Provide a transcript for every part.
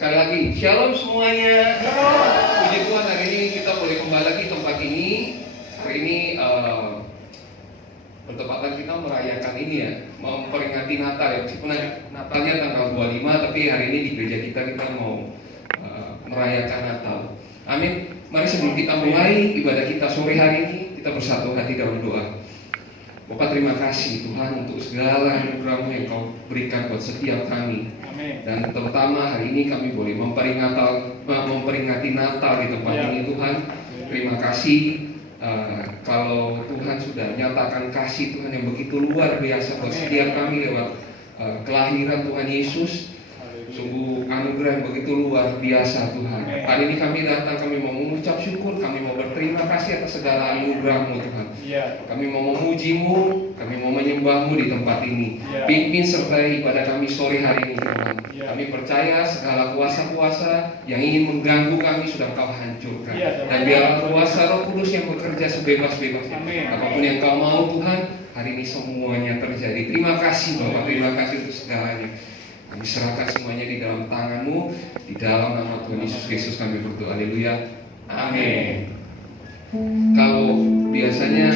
Sekali lagi, shalom semuanya. Puji Tuhan, hari ini kita boleh kembali lagi tempat ini. Hari ini bertepatan kita merayakan ini ya, memperingati Natal ya. Meskipun Natalnya tanggal 25, tapi hari ini di gereja kita mau merayakan Natal. Amin. Mari sebelum kita mulai ibadah kita sore hari ini, kita bersatu hati dalam doa. Bapak, terima kasih Tuhan untuk segala anugerah-Mu yang Kau berikan buat setiap kami. Amin. Dan terutama hari ini kami boleh memperingati Natal di tempat ini Tuhan. Terima kasih kalau Tuhan sudah nyatakan kasih Tuhan yang begitu luar biasa buat setiap kami lewat kelahiran Tuhan Yesus. Sungguh anugerah yang begitu luar biasa Tuhan. Hari ini kami datang, kami mau mengucap syukur, kami mau berterima kasih atas segala anugerah-Mu Tuhan. Kami mau memuji-Mu, kami mau menyembah-Mu di tempat ini. Pimpin sertai ibadah kami sore hari ini Tuhan. Kami percaya segala kuasa-kuasa yang ingin mengganggu kami sudah Kau hancurkan. Dan biarlah kuasa Roh Kudus yang bekerja sebebas-bebasnya. Apapun yang Kau mau Tuhan, hari ini semuanya terjadi. Terima kasih Bapak, terima kasih untuk segalanya. Kami serahkan semuanya di dalam tangan-Mu, di dalam nama Tuhan Yesus Kristus kami berdoa. Haleluya. Amin. Kalau biasanya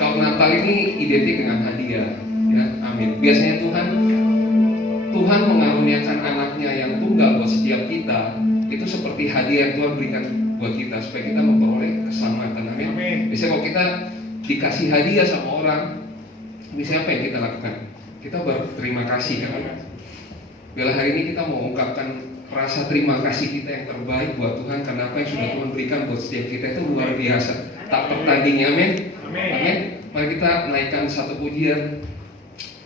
kalau Natal ini identik dengan hadiah, ya. Amin. Biasanya Tuhan mengaruniakan anaknya yang tunggal buat setiap kita, itu seperti hadiah yang Tuhan berikan buat kita supaya kita memperoleh keselamatan. Amin. Biasanya kalau kita dikasih hadiah sama orang, misalnya apa yang kita lakukan? Kita berterima kasih kan? Bila hari ini kita mau ungkapkan rasa terima kasih kita yang terbaik buat Tuhan karena apa yang sudah Tuhan berikan buat setiap kita itu luar biasa, tak tertandingi. Amin. Amin. Mari kita naikkan satu pujian.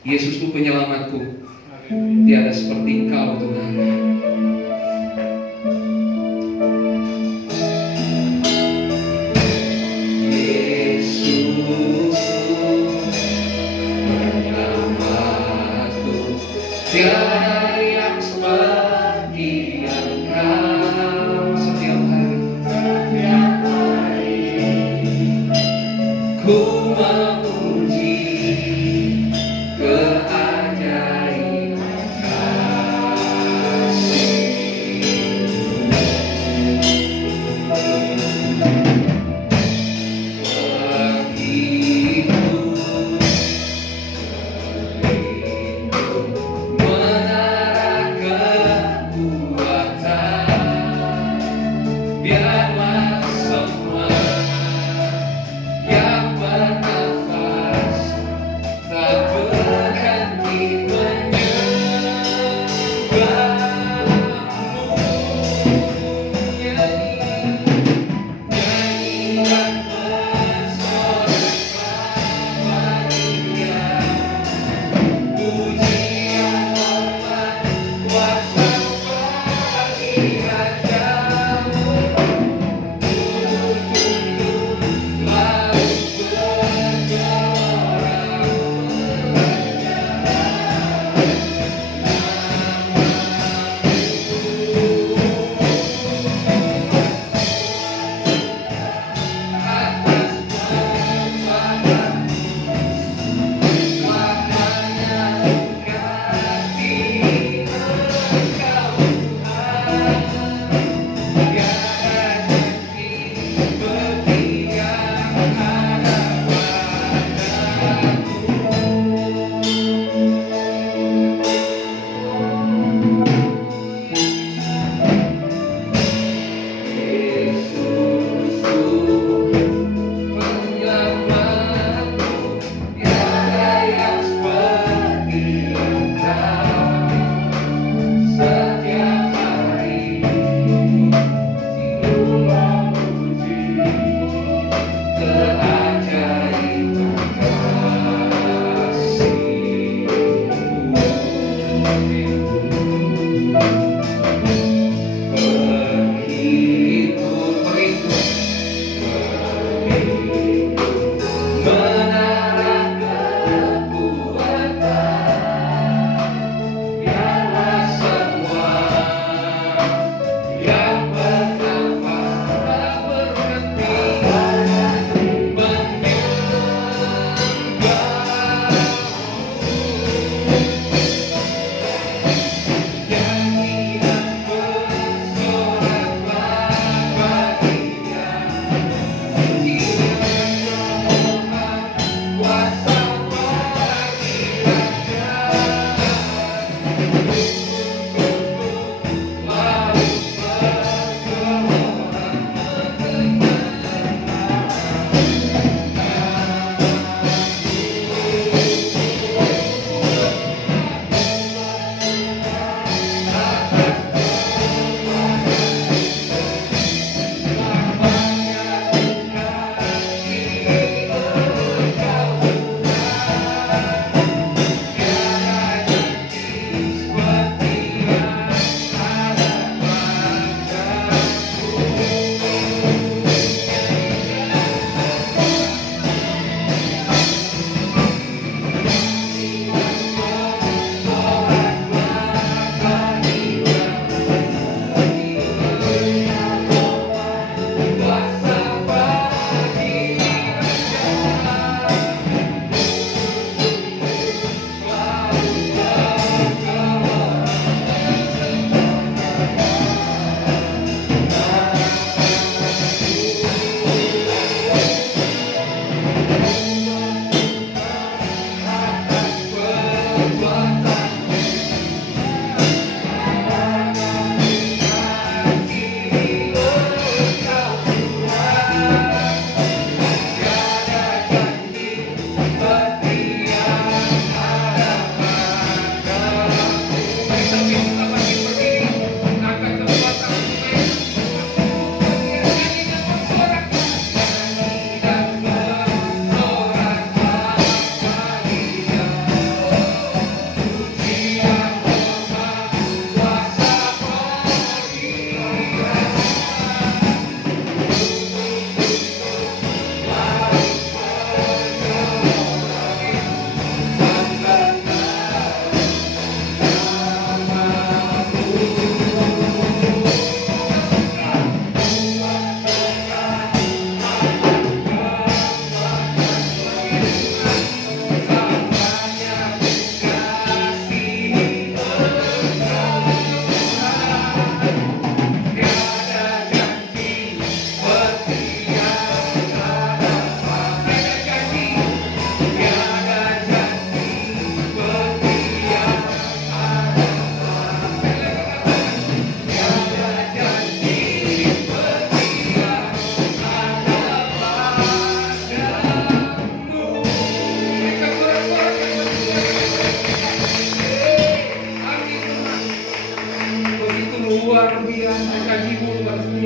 Yesusku penyelamatku, tiada seperti Engkau Tuhan. Ku memuji keajaiban kasih.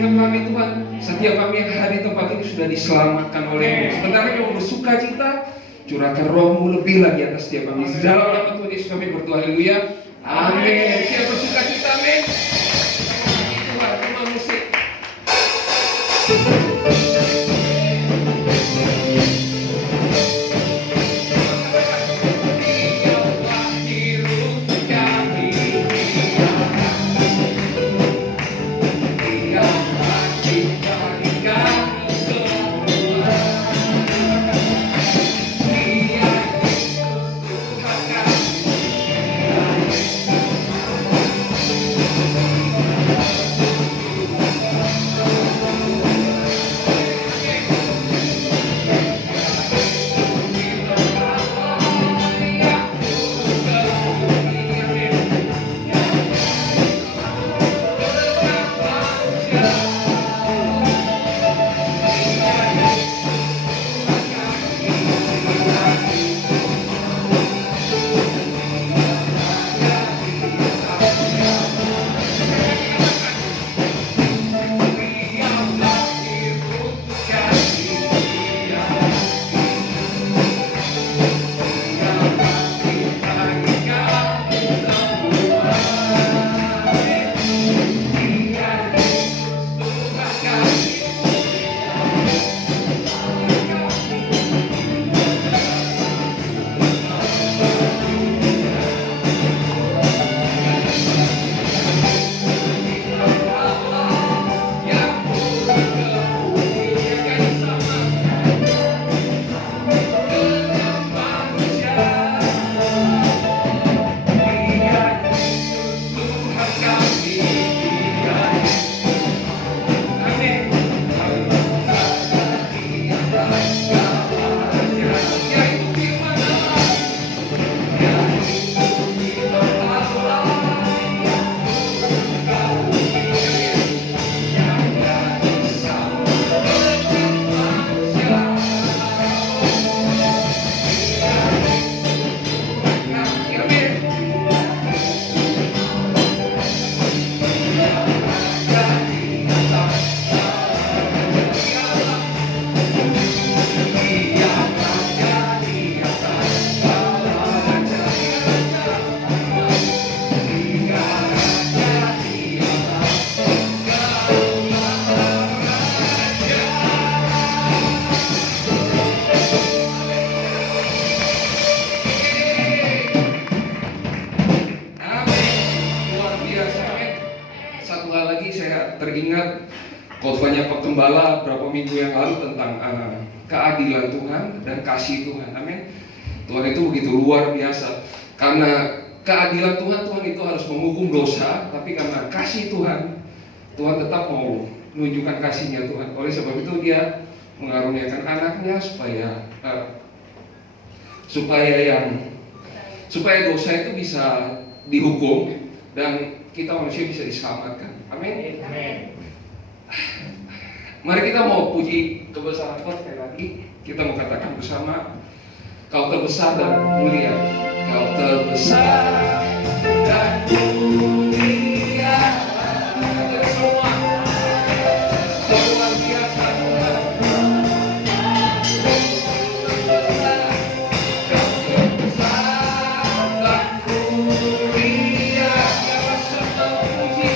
setiap kami Tuhan, setiap kami yang hadir di tempat ini sudah diselamatkan oleh-Mu. Sebentar kami mau bersuka cita, curahkan Roh-Mu lebih lagi atas setiap kami. Dalam nama Tuhan Yesus kami berdoa, haleluya. Amin. Siap bersuka cita, amin. Tuhan, rumah musik. Teringat khotbahnya Pak Gembala beberapa minggu yang lalu tentang keadilan Tuhan dan kasih Tuhan. Amin. Tuhan itu begitu luar biasa. Karena keadilan Tuhan, Tuhan itu harus menghukum dosa, tapi karena kasih Tuhan, Tuhan tetap mau menunjukkan kasihnya Tuhan. Oleh sebab itu Dia mengaruniakan anaknya supaya dosa itu bisa dihukum dan kita manusia bisa diselamatkan. Amin. Amin. Mari kita mau puji kebesaran Tuhan sekali lagi. Kita mau katakan bersama, Kau terbesar dan mulia. Kau terbesar dan mulia. Kita semua luar biasa Tuhan. Kau terbesar dan mulia. Kita semua puji.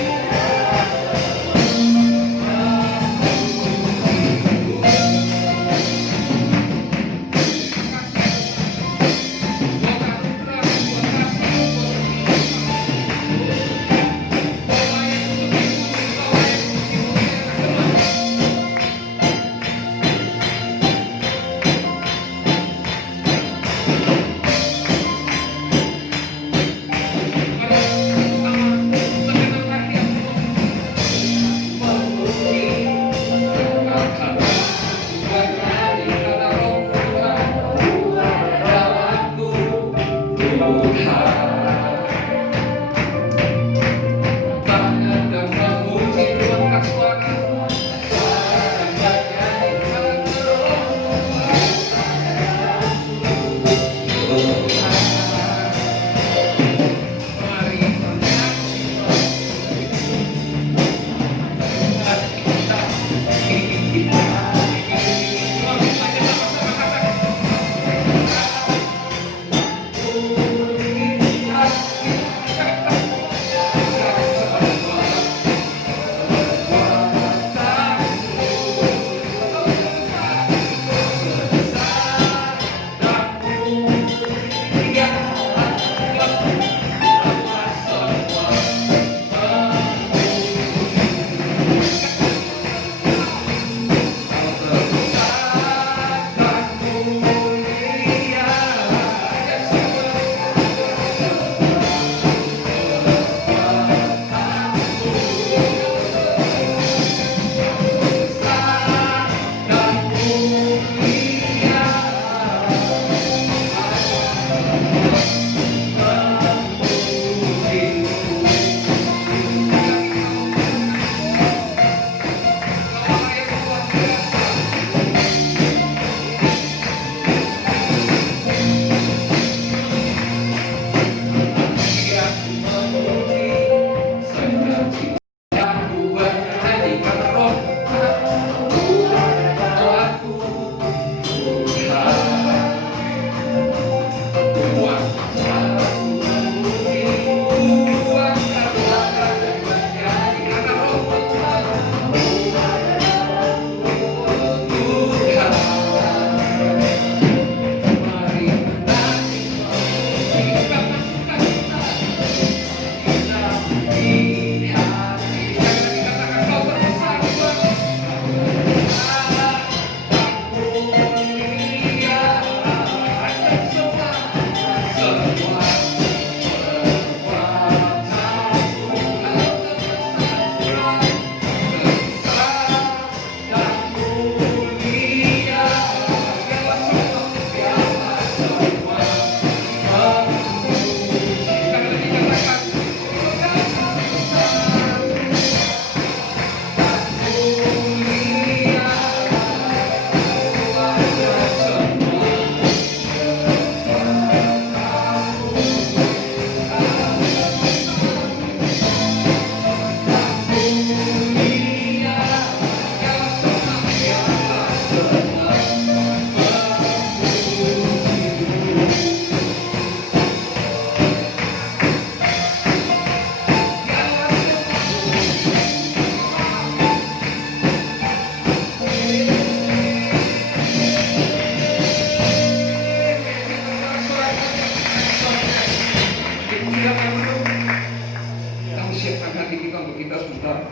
kita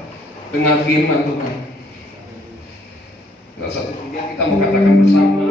dengan firman Tuhan. Nah, satu kemudian kita mau katakan bersama.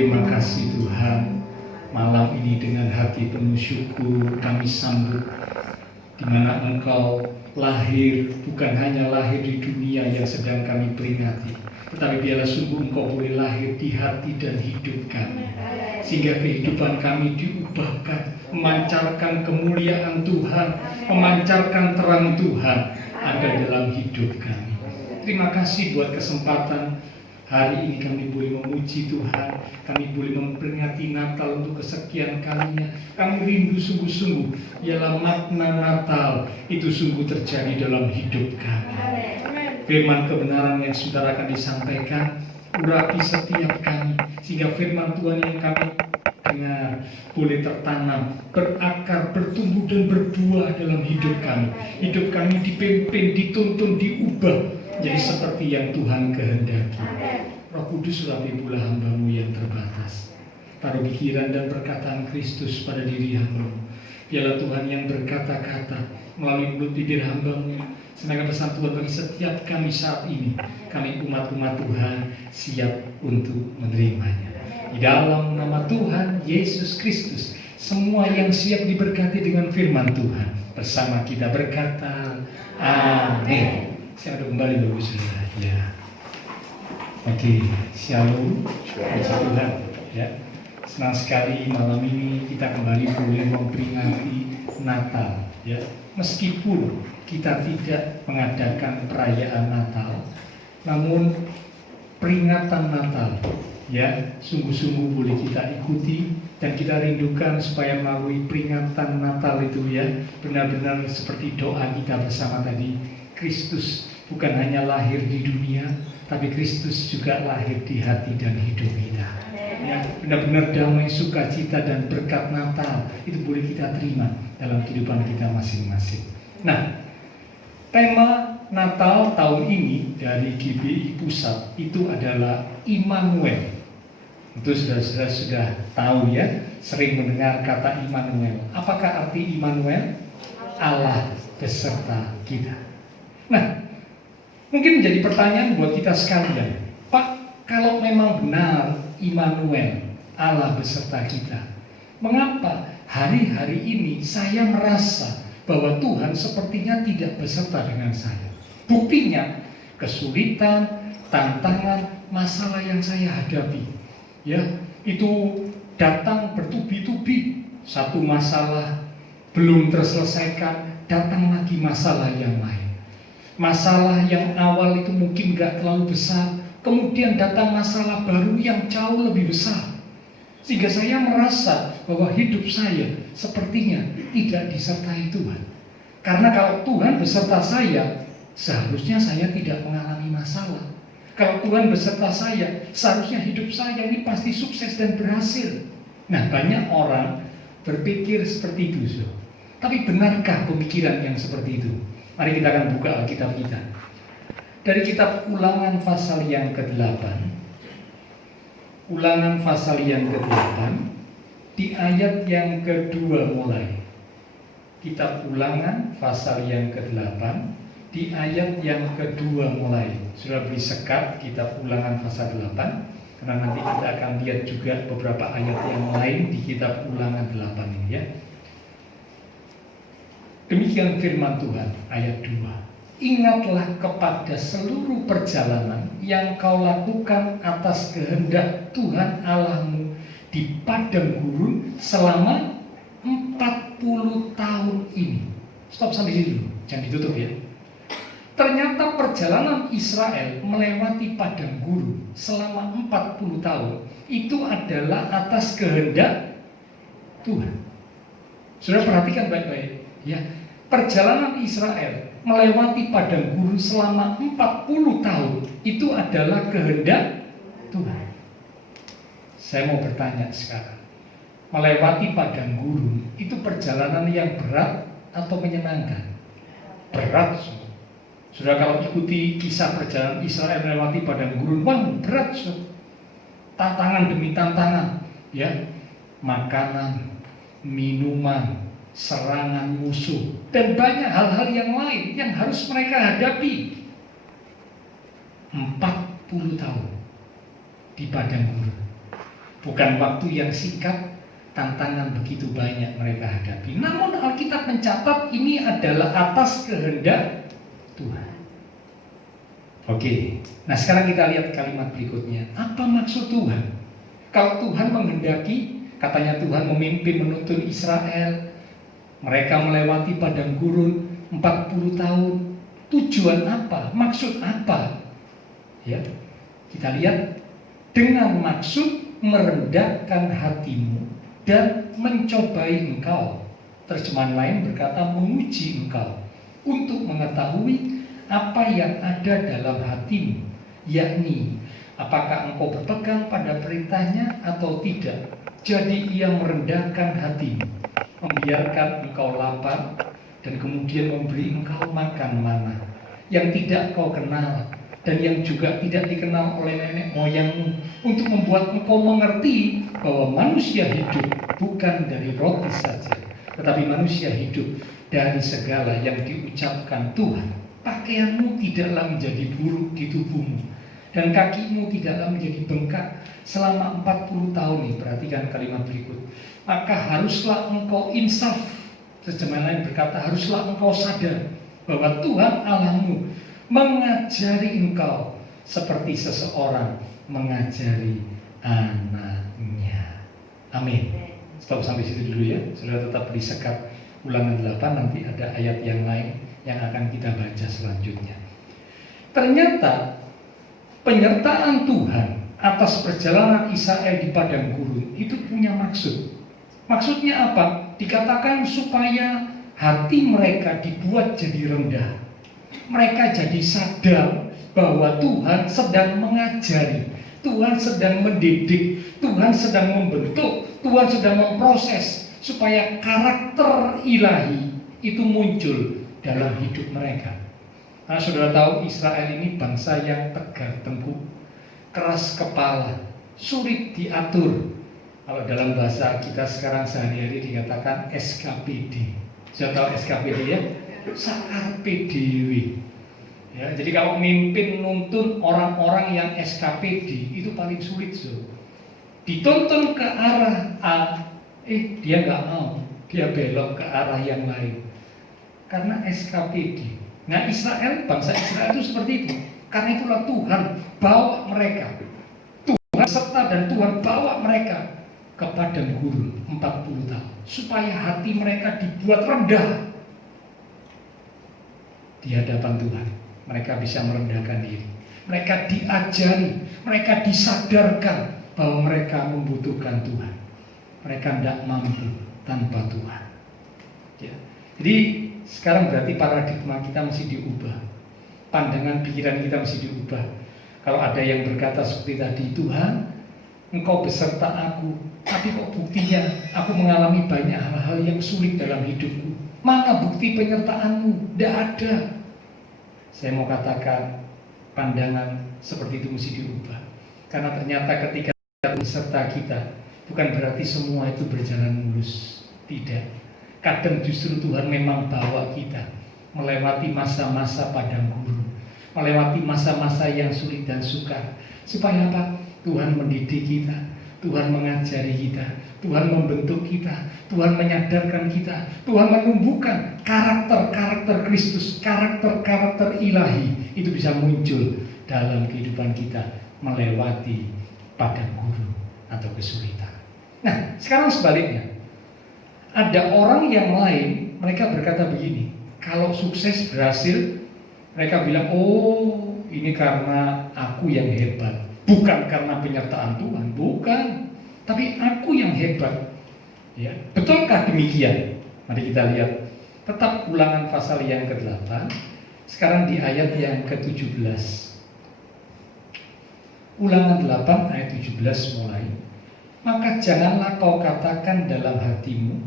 Terima kasih Tuhan, malam ini dengan hati penuh syukur kami sambut di mana Engkau lahir, bukan hanya lahir di dunia yang sedang kami peringati, tetapi biarlah sungguh Engkau boleh lahir di hati dan hidup kami, sehingga kehidupan kami diubahkan, memancarkan kemuliaan Tuhan, memancarkan terang Tuhan ada dalam hidup kami. Terima kasih buat kesempatan hari ini kami boleh memuji Tuhan, kami boleh memperingati Natal untuk kesekian kalinya. Kami rindu sungguh-sungguh, ialah makna Natal itu sungguh terjadi dalam hidup kami. Firman kebenaran yang saudara akan disampaikan, urapi setiap kami, sehingga firman Tuhan yang kami dengar boleh tertanam, berakar, bertumbuh dan berbuah dalam hidup kami. Hidup kami dipimpin, dituntun, diubah jadi seperti yang Tuhan kehendaki. Roh Kudus urapi pula hamba-Mu yang terbatas. Taruh pikiran dan perkataan Kristus pada diri hamba-Mu. Biarlah Tuhan yang berkata-kata melalui mulut bibir hamba-Mu, semoga pesan Tuhan bagi setiap kami saat ini. Kami umat-umat Tuhan siap untuk menerimanya. Di dalam nama Tuhan Yesus Kristus, semua yang siap diberkati dengan firman Tuhan bersama kita berkata amin. Saya ada kembali Bapak Saudara. Ya. Oke, shalom. Puji Tuhan. Ya. Senang sekali malam ini kita kembali boleh memperingati Natal. Ya. Meskipun kita tidak mengadakan perayaan Natal, namun peringatan Natal, ya, sungguh-sungguh boleh kita ikuti dan kita rindukan supaya melalui peringatan Natal itu, ya, benar-benar seperti doa kita bersama tadi. Kristus bukan hanya lahir di dunia, tapi Kristus juga lahir di hati dan hidup kita. Ya, benar-benar damai, sukacita dan berkat Natal itu boleh kita terima dalam kehidupan kita masing-masing. Nah, tema Natal tahun ini dari GBI Pusat itu adalah Immanuel. Itu sudah tahu, ya, sering mendengar kata Immanuel. Apakah arti Immanuel? Allah beserta kita. Nah, mungkin menjadi pertanyaan buat kita sekalian, Pak, kalau memang benar Immanuel, Allah beserta kita, mengapa hari-hari ini saya merasa bahwa Tuhan sepertinya tidak beserta dengan saya? Buktinya, kesulitan, tantangan, masalah yang saya hadapi, ya, itu datang bertubi-tubi. Satu masalah belum terselesaikan, datang lagi masalah yang lain. Masalah yang awal itu mungkin gak terlalu besar, kemudian datang masalah baru yang jauh lebih besar, sehingga saya merasa bahwa hidup saya sepertinya tidak disertai Tuhan. Karena kalau Tuhan beserta saya, seharusnya saya tidak mengalami masalah. Kalau Tuhan beserta saya, seharusnya hidup saya ini pasti sukses dan berhasil. Nah, banyak orang berpikir seperti itu, so. Tapi benarkah pemikiran yang seperti itu? Mari kita akan buka Alkitab kita. Dari kitab Ulangan pasal yang ke-8. Ulangan pasal yang ke-8 di ayat yang kedua mulai. Kitab Ulangan pasal yang ke-8 di ayat yang kedua mulai. Sudah beri sekat kitab Ulangan pasal 8, karena nanti kita akan lihat juga beberapa ayat yang lain di kitab Ulangan 8 ini, ya. Demikian firman Tuhan, ayat 2. Ingatlah kepada seluruh perjalanan yang kau lakukan atas kehendak Tuhan Allahmu di padang gurun selama 40 tahun ini. Stop sampai sini dulu, jangan ditutup, ya. Ternyata perjalanan Israel melewati padang gurun selama 40 tahun itu adalah atas kehendak Tuhan. Sudah perhatikan baik-baik, ya. Perjalanan Israel melewati padang gurun selama 40 tahun itu adalah kehendak Tuhan. Saya mau bertanya sekarang, melewati padang gurun itu perjalanan yang berat atau menyenangkan? Berat. Sudah kalau ikuti kisah perjalanan Israel melewati padang gurun, wah berat. Tantangan demi tantangan, ya. Makanan, minuman, serangan musuh, dan banyak hal-hal yang lain yang harus mereka hadapi. 40 tahun di padang gurun. Bukan waktu yang singkat, tantangan begitu banyak mereka hadapi. Namun Alkitab mencatat ini adalah atas kehendak Tuhan. Oke, nah sekarang kita lihat kalimat berikutnya. Apa maksud Tuhan? Kalau Tuhan menghendaki, katanya Tuhan memimpin menuntun Israel, mereka melewati padang gurun 40 tahun. Tujuan apa? Maksud apa? Ya, kita lihat, dengan maksud merendahkan hatimu dan mencobai engkau. Terjemahan lain berkata menguji engkau untuk mengetahui apa yang ada dalam hatimu, yakni apakah engkau berpegang pada perintahnya atau tidak. Jadi ia merendahkan hatimu, membiarkan engkau lapar, dan kemudian memberi engkau makan mana yang tidak kau kenal dan yang juga tidak dikenal oleh nenek moyangmu, untuk membuat engkau mengerti bahwa manusia hidup bukan dari roti saja, tetapi manusia hidup dari segala yang diucapkan Tuhan. Pakaianmu tidaklah menjadi buruk di tubuhmu, dan kakimu tidaklah menjadi bengkak selama 40 tahun. Nih, perhatikan kalimat berikut. Maka haruslah engkau insaf. Terjemahan lain berkata, haruslah engkau sadar bahwa Tuhan Allahmu mengajari engkau seperti seseorang mengajari anaknya. Amin. Stop sampai situ dulu ya. Sudah tetap disekat Ulangan 8, nanti ada ayat yang lain yang akan kita baca selanjutnya. Ternyata penyertaan Tuhan atas perjalanan Israel di padang gurun itu punya maksud. Maksudnya apa? Dikatakan supaya hati mereka dibuat jadi rendah. Mereka jadi sadar bahwa Tuhan sedang mengajari, Tuhan sedang mendidik, Tuhan sedang membentuk, Tuhan sedang memproses supaya karakter ilahi itu muncul dalam hidup mereka. Nah, saudara tahu Israel ini bangsa yang tegar tengkuk, keras kepala, sulit diatur. Kalau dalam bahasa kita sekarang sehari-hari dikatakan SKPD. Sudah tahu SKPD ya? Sakarpe dewe. Ya, jadi kalau mimpin nuntun orang-orang yang SKPD itu paling sulit, so. Dituntun ke arah A, dia nggak mau, dia belok ke arah yang lain. Karena SKPD. Nah, bangsa Israel itu seperti itu. Karena itulah Tuhan bawa mereka. Tuhan serta dan Tuhan bawa mereka ke padang gurun 40 tahun. Supaya hati mereka dibuat rendah di hadapan Tuhan. Mereka bisa merendahkan diri. Mereka diajari, mereka disadarkan bahwa mereka membutuhkan Tuhan. Mereka tidak mampu tanpa Tuhan. Ya. Jadi sekarang berarti paradigma kita mesti diubah, pandangan pikiran kita mesti diubah. Kalau ada yang berkata seperti tadi, Tuhan, Engkau beserta aku, tapi kok buktinya aku mengalami banyak hal-hal yang sulit dalam hidupku. Mana bukti penyertaan-Mu? Tidak ada. Saya mau katakan pandangan seperti itu mesti diubah. Karena ternyata ketika beserta kita, bukan berarti semua itu berjalan mulus. Tidak. Kadang justru Tuhan memang bawa kita melewati masa-masa padang gurun, melewati masa-masa yang sulit dan sukar. Supaya apa? Tuhan mendidik kita, Tuhan mengajari kita, Tuhan membentuk kita, Tuhan menyadarkan kita, Tuhan menumbuhkan karakter-karakter Kristus, karakter-karakter ilahi. Itu bisa muncul dalam kehidupan kita melewati padang gurun atau kesulitan. Nah, sekarang sebaliknya. Ada orang yang lain, mereka berkata begini, kalau sukses berhasil, mereka bilang, oh ini karena aku yang hebat, bukan karena penyertaan Tuhan, bukan, tapi aku yang hebat. Ya, betulkah demikian? Mari kita lihat, tetap Ulangan pasal yang ke-8, sekarang di ayat yang ke-17. Ulangan 8 ayat 17 mulai. Maka janganlah kau katakan dalam hatimu,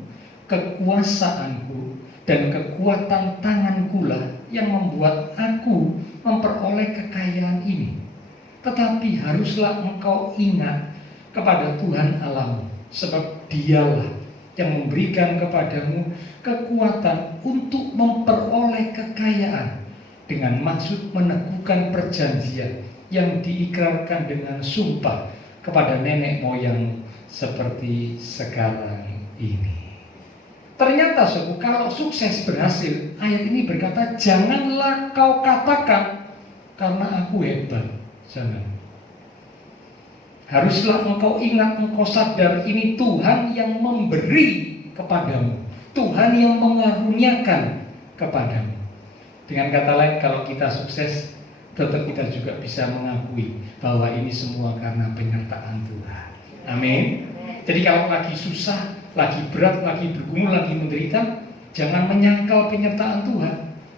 kekuasaanku dan kekuatan tangankulah yang membuat aku memperoleh kekayaan ini. Tetapi haruslah engkau ingat kepada Tuhan Allahmu, sebab Dialah yang memberikan kepadamu kekuatan untuk memperoleh kekayaan dengan maksud meneguhkan perjanjian yang diikrarkan dengan sumpah kepada nenek moyang seperti sekarang ini. Ternyata saudara, kalau sukses berhasil, ayat ini berkata, janganlah kau katakan karena aku hebat. Jangan. Haruslah engkau ingat, engkau sadar, ini Tuhan yang memberi kepadamu, Tuhan yang mengaruniakan kepadamu. Dengan kata lain, kalau kita sukses, tetap kita juga bisa mengakui bahwa ini semua karena penyertaan Tuhan. Amin. Jadi kalau lagi susah, lagi berat, lagi bergumul, lagi menderita, jangan menyangkal penyertaan Tuhan.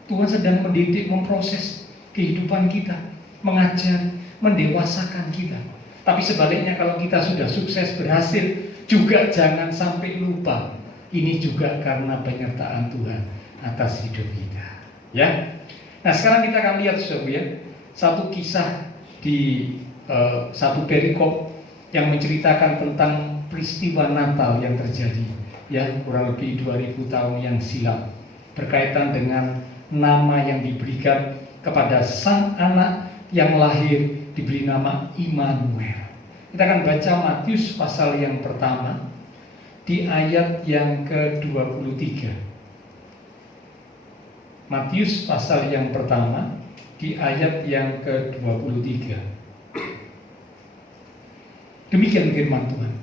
Tuhan sedang mendidik, memproses kehidupan kita, mengajar, mendewasakan kita. Tapi sebaliknya kalau kita sudah sukses, berhasil, juga jangan sampai lupa. Ini juga karena penyertaan Tuhan atas hidup kita. Ya. Nah sekarang kita akan lihat saudara ya, satu kisah di satu perikop yang menceritakan tentang peristiwa Natal yang terjadi ya kurang lebih 2000 tahun yang silam, berkaitan dengan nama yang diberikan kepada sang anak yang lahir, diberi nama Immanuel. Kita akan baca Matius pasal yang pertama di ayat yang ke-23. Matius pasal yang pertama di ayat yang ke-23. Demikian firman Tuhan.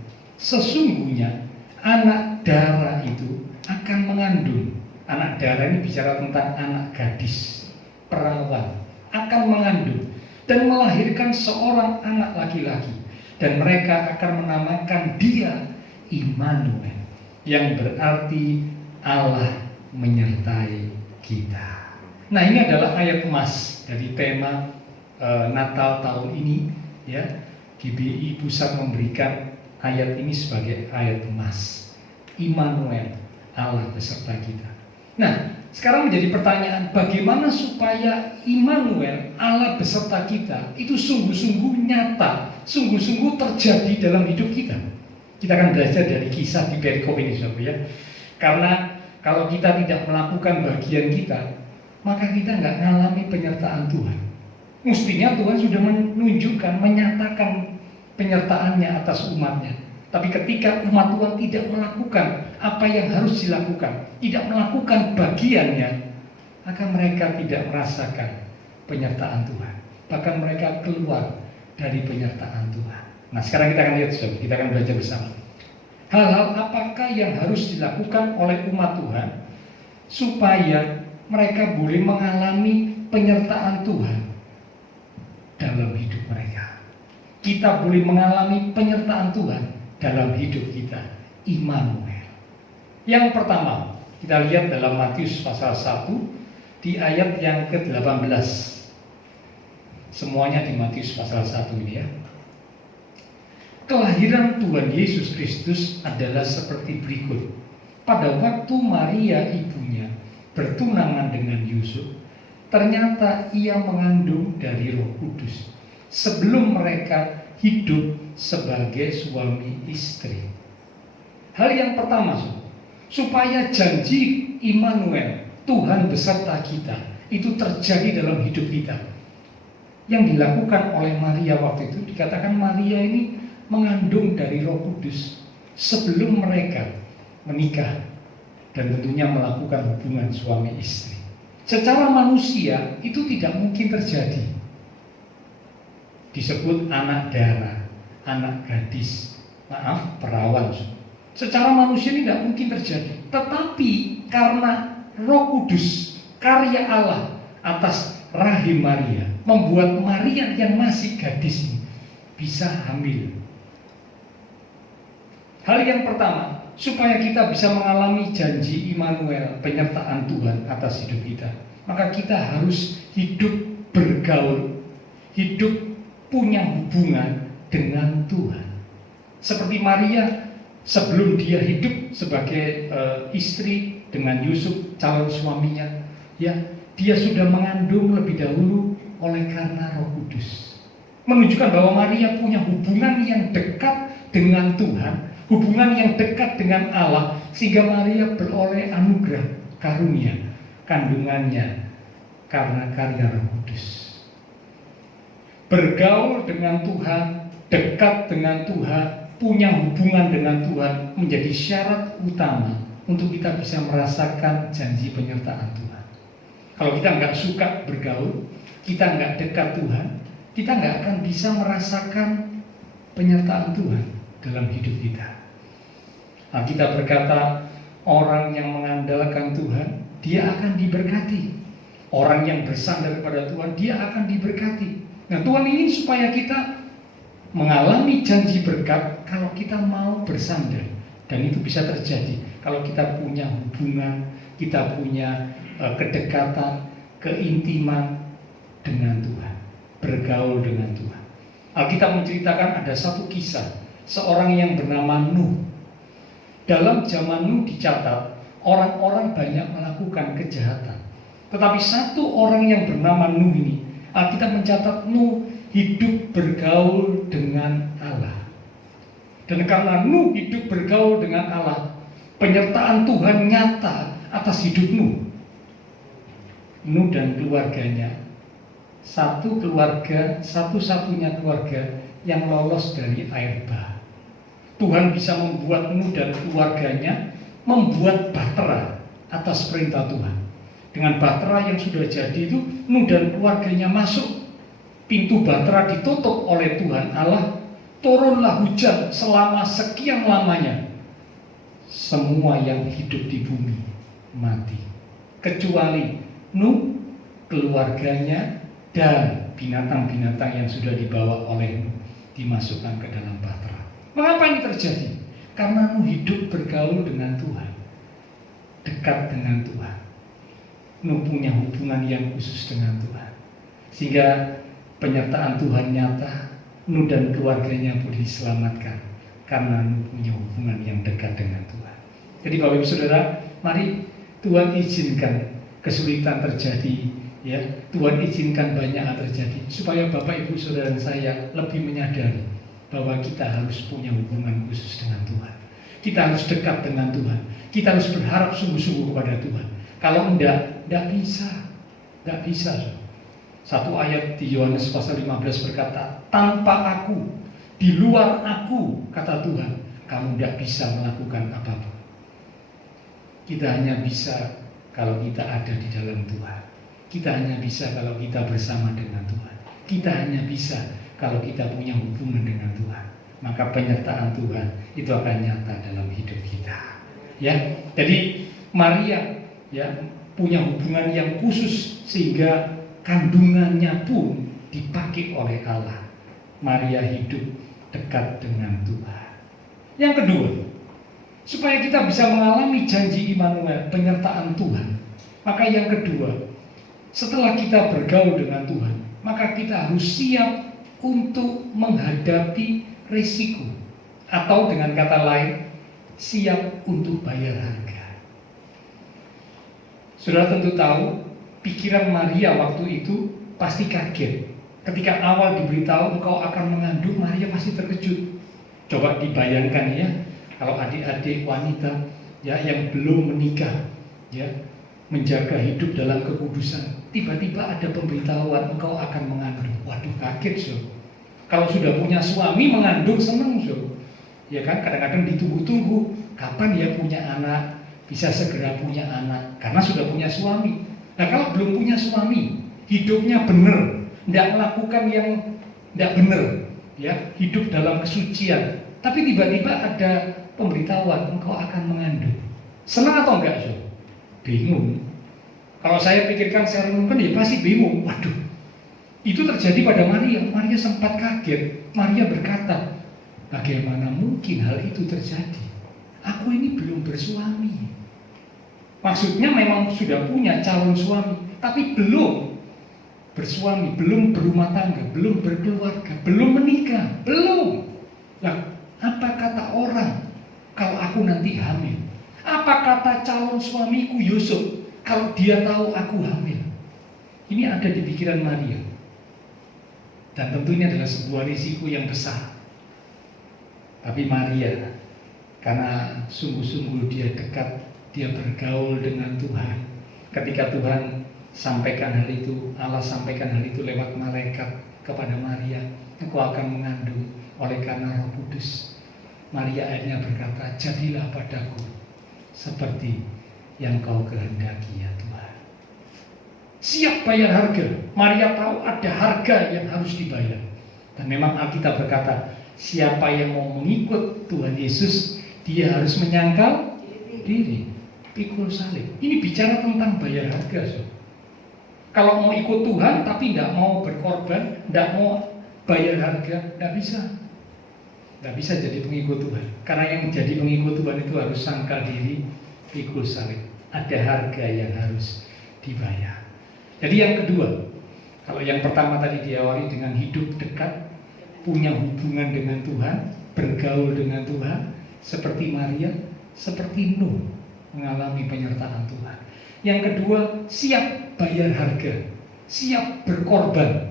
Sesungguhnya anak darah itu akan mengandung. Anak darah ini bicara tentang anak gadis, perawan, akan mengandung dan melahirkan seorang anak laki-laki, dan mereka akan menamakan dia Immanuel, yang berarti Allah menyertai kita. Nah ini adalah ayat emas dari tema Natal tahun ini ya. GBI Pusat memberikan ayat ini sebagai ayat emas. Immanuel, Allah beserta kita. Nah, sekarang menjadi pertanyaan, bagaimana supaya Immanuel, Allah beserta kita, itu sungguh-sungguh nyata, sungguh-sungguh terjadi dalam hidup kita. Kita akan belajar dari kisah di perikop ini, saudara ya. Karena kalau kita tidak melakukan bagian kita, maka kita nggak mengalami penyertaan Tuhan. Mestinya Tuhan sudah menunjukkan, menyatakan penyertaannya atas umatnya. Tapi ketika umat Tuhan tidak melakukan apa yang harus dilakukan, tidak melakukan bagiannya, maka mereka tidak merasakan penyertaan Tuhan. Bahkan mereka keluar dari penyertaan Tuhan. Nah sekarang kita akan lihat, kita akan belajar bersama. Hal-hal apakah yang harus dilakukan oleh umat Tuhan supaya mereka boleh mengalami penyertaan Tuhan dalam hidup mereka. Kita boleh mengalami penyertaan Tuhan dalam hidup kita, Immanuel. Yang pertama, kita lihat dalam Matius pasal 1 di ayat yang ke-18. Semuanya di Matius pasal 1 ini ya. Kelahiran Tuhan Yesus Kristus adalah seperti berikut. Pada waktu Maria ibunya bertunangan dengan Yusuf, ternyata ia mengandung dari Roh Kudus sebelum mereka hidup sebagai suami istri. Hal yang pertama, supaya janji Immanuel, Tuhan beserta kita, itu terjadi dalam hidup kita. Yang dilakukan oleh Maria waktu itu, dikatakan Maria ini mengandung dari Roh Kudus sebelum mereka menikah dan tentunya melakukan hubungan suami istri. Secara manusia itu tidak mungkin terjadi. Disebut anak darah, anak gadis, perawan. Secara manusia ini tidak mungkin terjadi. Tetapi karena Roh Kudus, karya Allah atas rahim Maria, membuat Maria yang masih gadis ini bisa hamil. Hal yang pertama, supaya kita bisa mengalami janji Immanuel, penyertaan Tuhan atas hidup kita, maka kita harus hidup bergaul, hidup punya hubungan dengan Tuhan. Seperti Maria, sebelum dia hidup sebagai istri dengan Yusuf, calon suaminya, ya, dia sudah mengandung lebih dahulu oleh karena Roh Kudus. Menunjukkan bahwa Maria punya hubungan yang dekat dengan Tuhan, hubungan yang dekat dengan Allah, sehingga Maria beroleh anugerah karunia kandungannya karena karya Roh Kudus. Bergaul dengan Tuhan dekat dengan Tuhan, punya hubungan dengan Tuhan menjadi syarat utama untuk kita bisa merasakan janji penyertaan Tuhan. Kalau kita nggak suka bergaul, kita nggak dekat Tuhan, kita nggak akan bisa merasakan penyertaan Tuhan dalam hidup kita. Nah, kita berkata, orang yang mengandalkan Tuhan, dia akan diberkati. Orang yang bersandar kepada Tuhan, dia akan diberkati. Nah, Tuhan ingin supaya kita mengalami janji berkat kalau kita mau bersandar. Dan itu bisa terjadi kalau kita punya hubungan, kita punya kedekatan, keintiman dengan Tuhan, bergaul dengan Tuhan. Alkitab menceritakan ada satu kisah, seorang yang bernama Nuh. Dalam zaman Nuh dicatat, orang-orang banyak melakukan kejahatan. Tetapi satu orang yang bernama Nuh ini, Alkitab mencatat Nuh hidup bergaul dengan Allah. Dan karena Nuh hidup bergaul dengan Allah, penyertaan Tuhan nyata atas hidup Nuh. Nuh dan keluarganya, satu keluarga, satu-satunya keluarga yang lolos dari air bah. Tuhan bisa membuat Nuh dan keluarganya membuat bahtera atas perintah Tuhan. Dengan bahtera yang sudah jadi itu, Nuh dan keluarganya masuk. Pintu bahtera ditutup oleh Tuhan Allah. Turunlah hujan selama sekian lamanya. Semua yang hidup di bumi mati, kecuali Nuh, keluarganya, dan binatang-binatang yang sudah dibawa oleh Nuh dimasukkan ke dalam bahtera. Mengapa ini terjadi? Karena Nuh hidup bergaul dengan Tuhan, dekat dengan Tuhan. Nuh punya hubungan yang khusus dengan Tuhan, sehingga penyertaan Tuhan nyata. Nuh dan keluarganya pun diselamatkan karena Nuh punya hubungan yang dekat dengan Tuhan. Jadi Bapak Ibu Saudara, mari Tuhan izinkan kesulitan terjadi, ya, Tuhan izinkan banyak hal terjadi supaya Bapak Ibu Saudara dan saya lebih menyadari bahwa kita harus punya hubungan khusus dengan Tuhan. Kita harus dekat dengan Tuhan. Kita harus berharap sungguh-sungguh kepada Tuhan. Kalau enggak bisa. Enggak bisa. Satu ayat di Yohanes pasal 15 berkata, tanpa aku, di luar aku, kata Tuhan, kamu enggak bisa melakukan apapun. Kita hanya bisa kalau kita ada di dalam Tuhan. Kita hanya bisa kalau kita bersama dengan Tuhan. Kita hanya bisa kalau kita punya hubungan dengan Tuhan. Maka penyertaan Tuhan itu akan nyata dalam hidup kita. Ya, jadi Maria, ya, punya hubungan yang khusus sehingga kandungannya pun dipakai oleh Allah. Maria hidup dekat dengan Tuhan. Yang kedua, supaya kita bisa mengalami janji Immanuel, penyertaan Tuhan, maka yang kedua, setelah kita bergaul dengan Tuhan, maka kita harus siap untuk menghadapi risiko, atau dengan kata lain, siap untuk bayar harga. Saudara tentu tahu, pikiran Maria waktu itu pasti kaget. Ketika awal diberitahu engkau akan mengandung, Maria pasti terkejut. Coba dibayangkan ya, kalau adik-adik wanita ya yang belum menikah, ya, menjaga hidup dalam kekudusan, tiba-tiba ada pemberitahuan engkau akan mengandung. Waduh, kaget so. Kalau sudah punya suami mengandung senang so. Ya kan, kadang-kadang ditunggu-tunggu kapan ya punya anak, bisa segera punya anak karena sudah punya suami. Nah, kalau belum punya suami, hidupnya benar, tidak melakukan yang tidak benar, ya, hidup dalam kesucian. Tapi tiba-tiba ada pemberitahuan engkau akan mengandung. Senang atau enggak so? Bingung. Kalau saya pikirkan secara mungkin ya pasti bingung. Waduh, itu terjadi pada Maria. Maria sempat kaget. Maria berkata, bagaimana mungkin hal itu terjadi? Aku ini belum bersuami. Maksudnya memang sudah punya calon suami, tapi belum bersuami, belum berumah tangga, belum berkeluarga, belum menikah, belum. Nah, apa kata orang kalau aku nanti hamil? Apa kata calon suamiku Yusuf kalau dia tahu aku hamil? Ini ada di pikiran Maria. Dan tentu ini adalah sebuah risiko yang besar. Tapi Maria, karena sungguh-sungguh dia dekat, dia bergaul dengan Tuhan. Ketika Tuhan sampaikan hal itu, Allah sampaikan hal itu lewat malaikat kepada Maria, engkau akan mengandung, oleh karena Roh Kudus. Maria akhirnya berkata, jadilah padaku seperti yang kau kehendaki ya Tuhan. Siap bayar harga. Maria tahu ada harga yang harus dibayar. Dan memang Alkitab berkata, siapa yang mau mengikut Tuhan Yesus, dia harus menyangkal diri, pikul salib. Ini bicara tentang bayar harga. So. Kalau mau ikut Tuhan tapi tidak mau berkorban, tidak mau bayar harga, tidak bisa. Tidak bisa jadi pengikut Tuhan. Karena yang jadi pengikut Tuhan itu harus sangkal diri, pikul salib. Ada harga yang harus dibayar. Jadi yang kedua, kalau yang pertama tadi diawali dengan hidup dekat, punya hubungan dengan Tuhan, bergaul dengan Tuhan, seperti Maria, seperti Nuh, mengalami penyertaan Tuhan. Yang kedua, siap bayar harga, siap berkorban,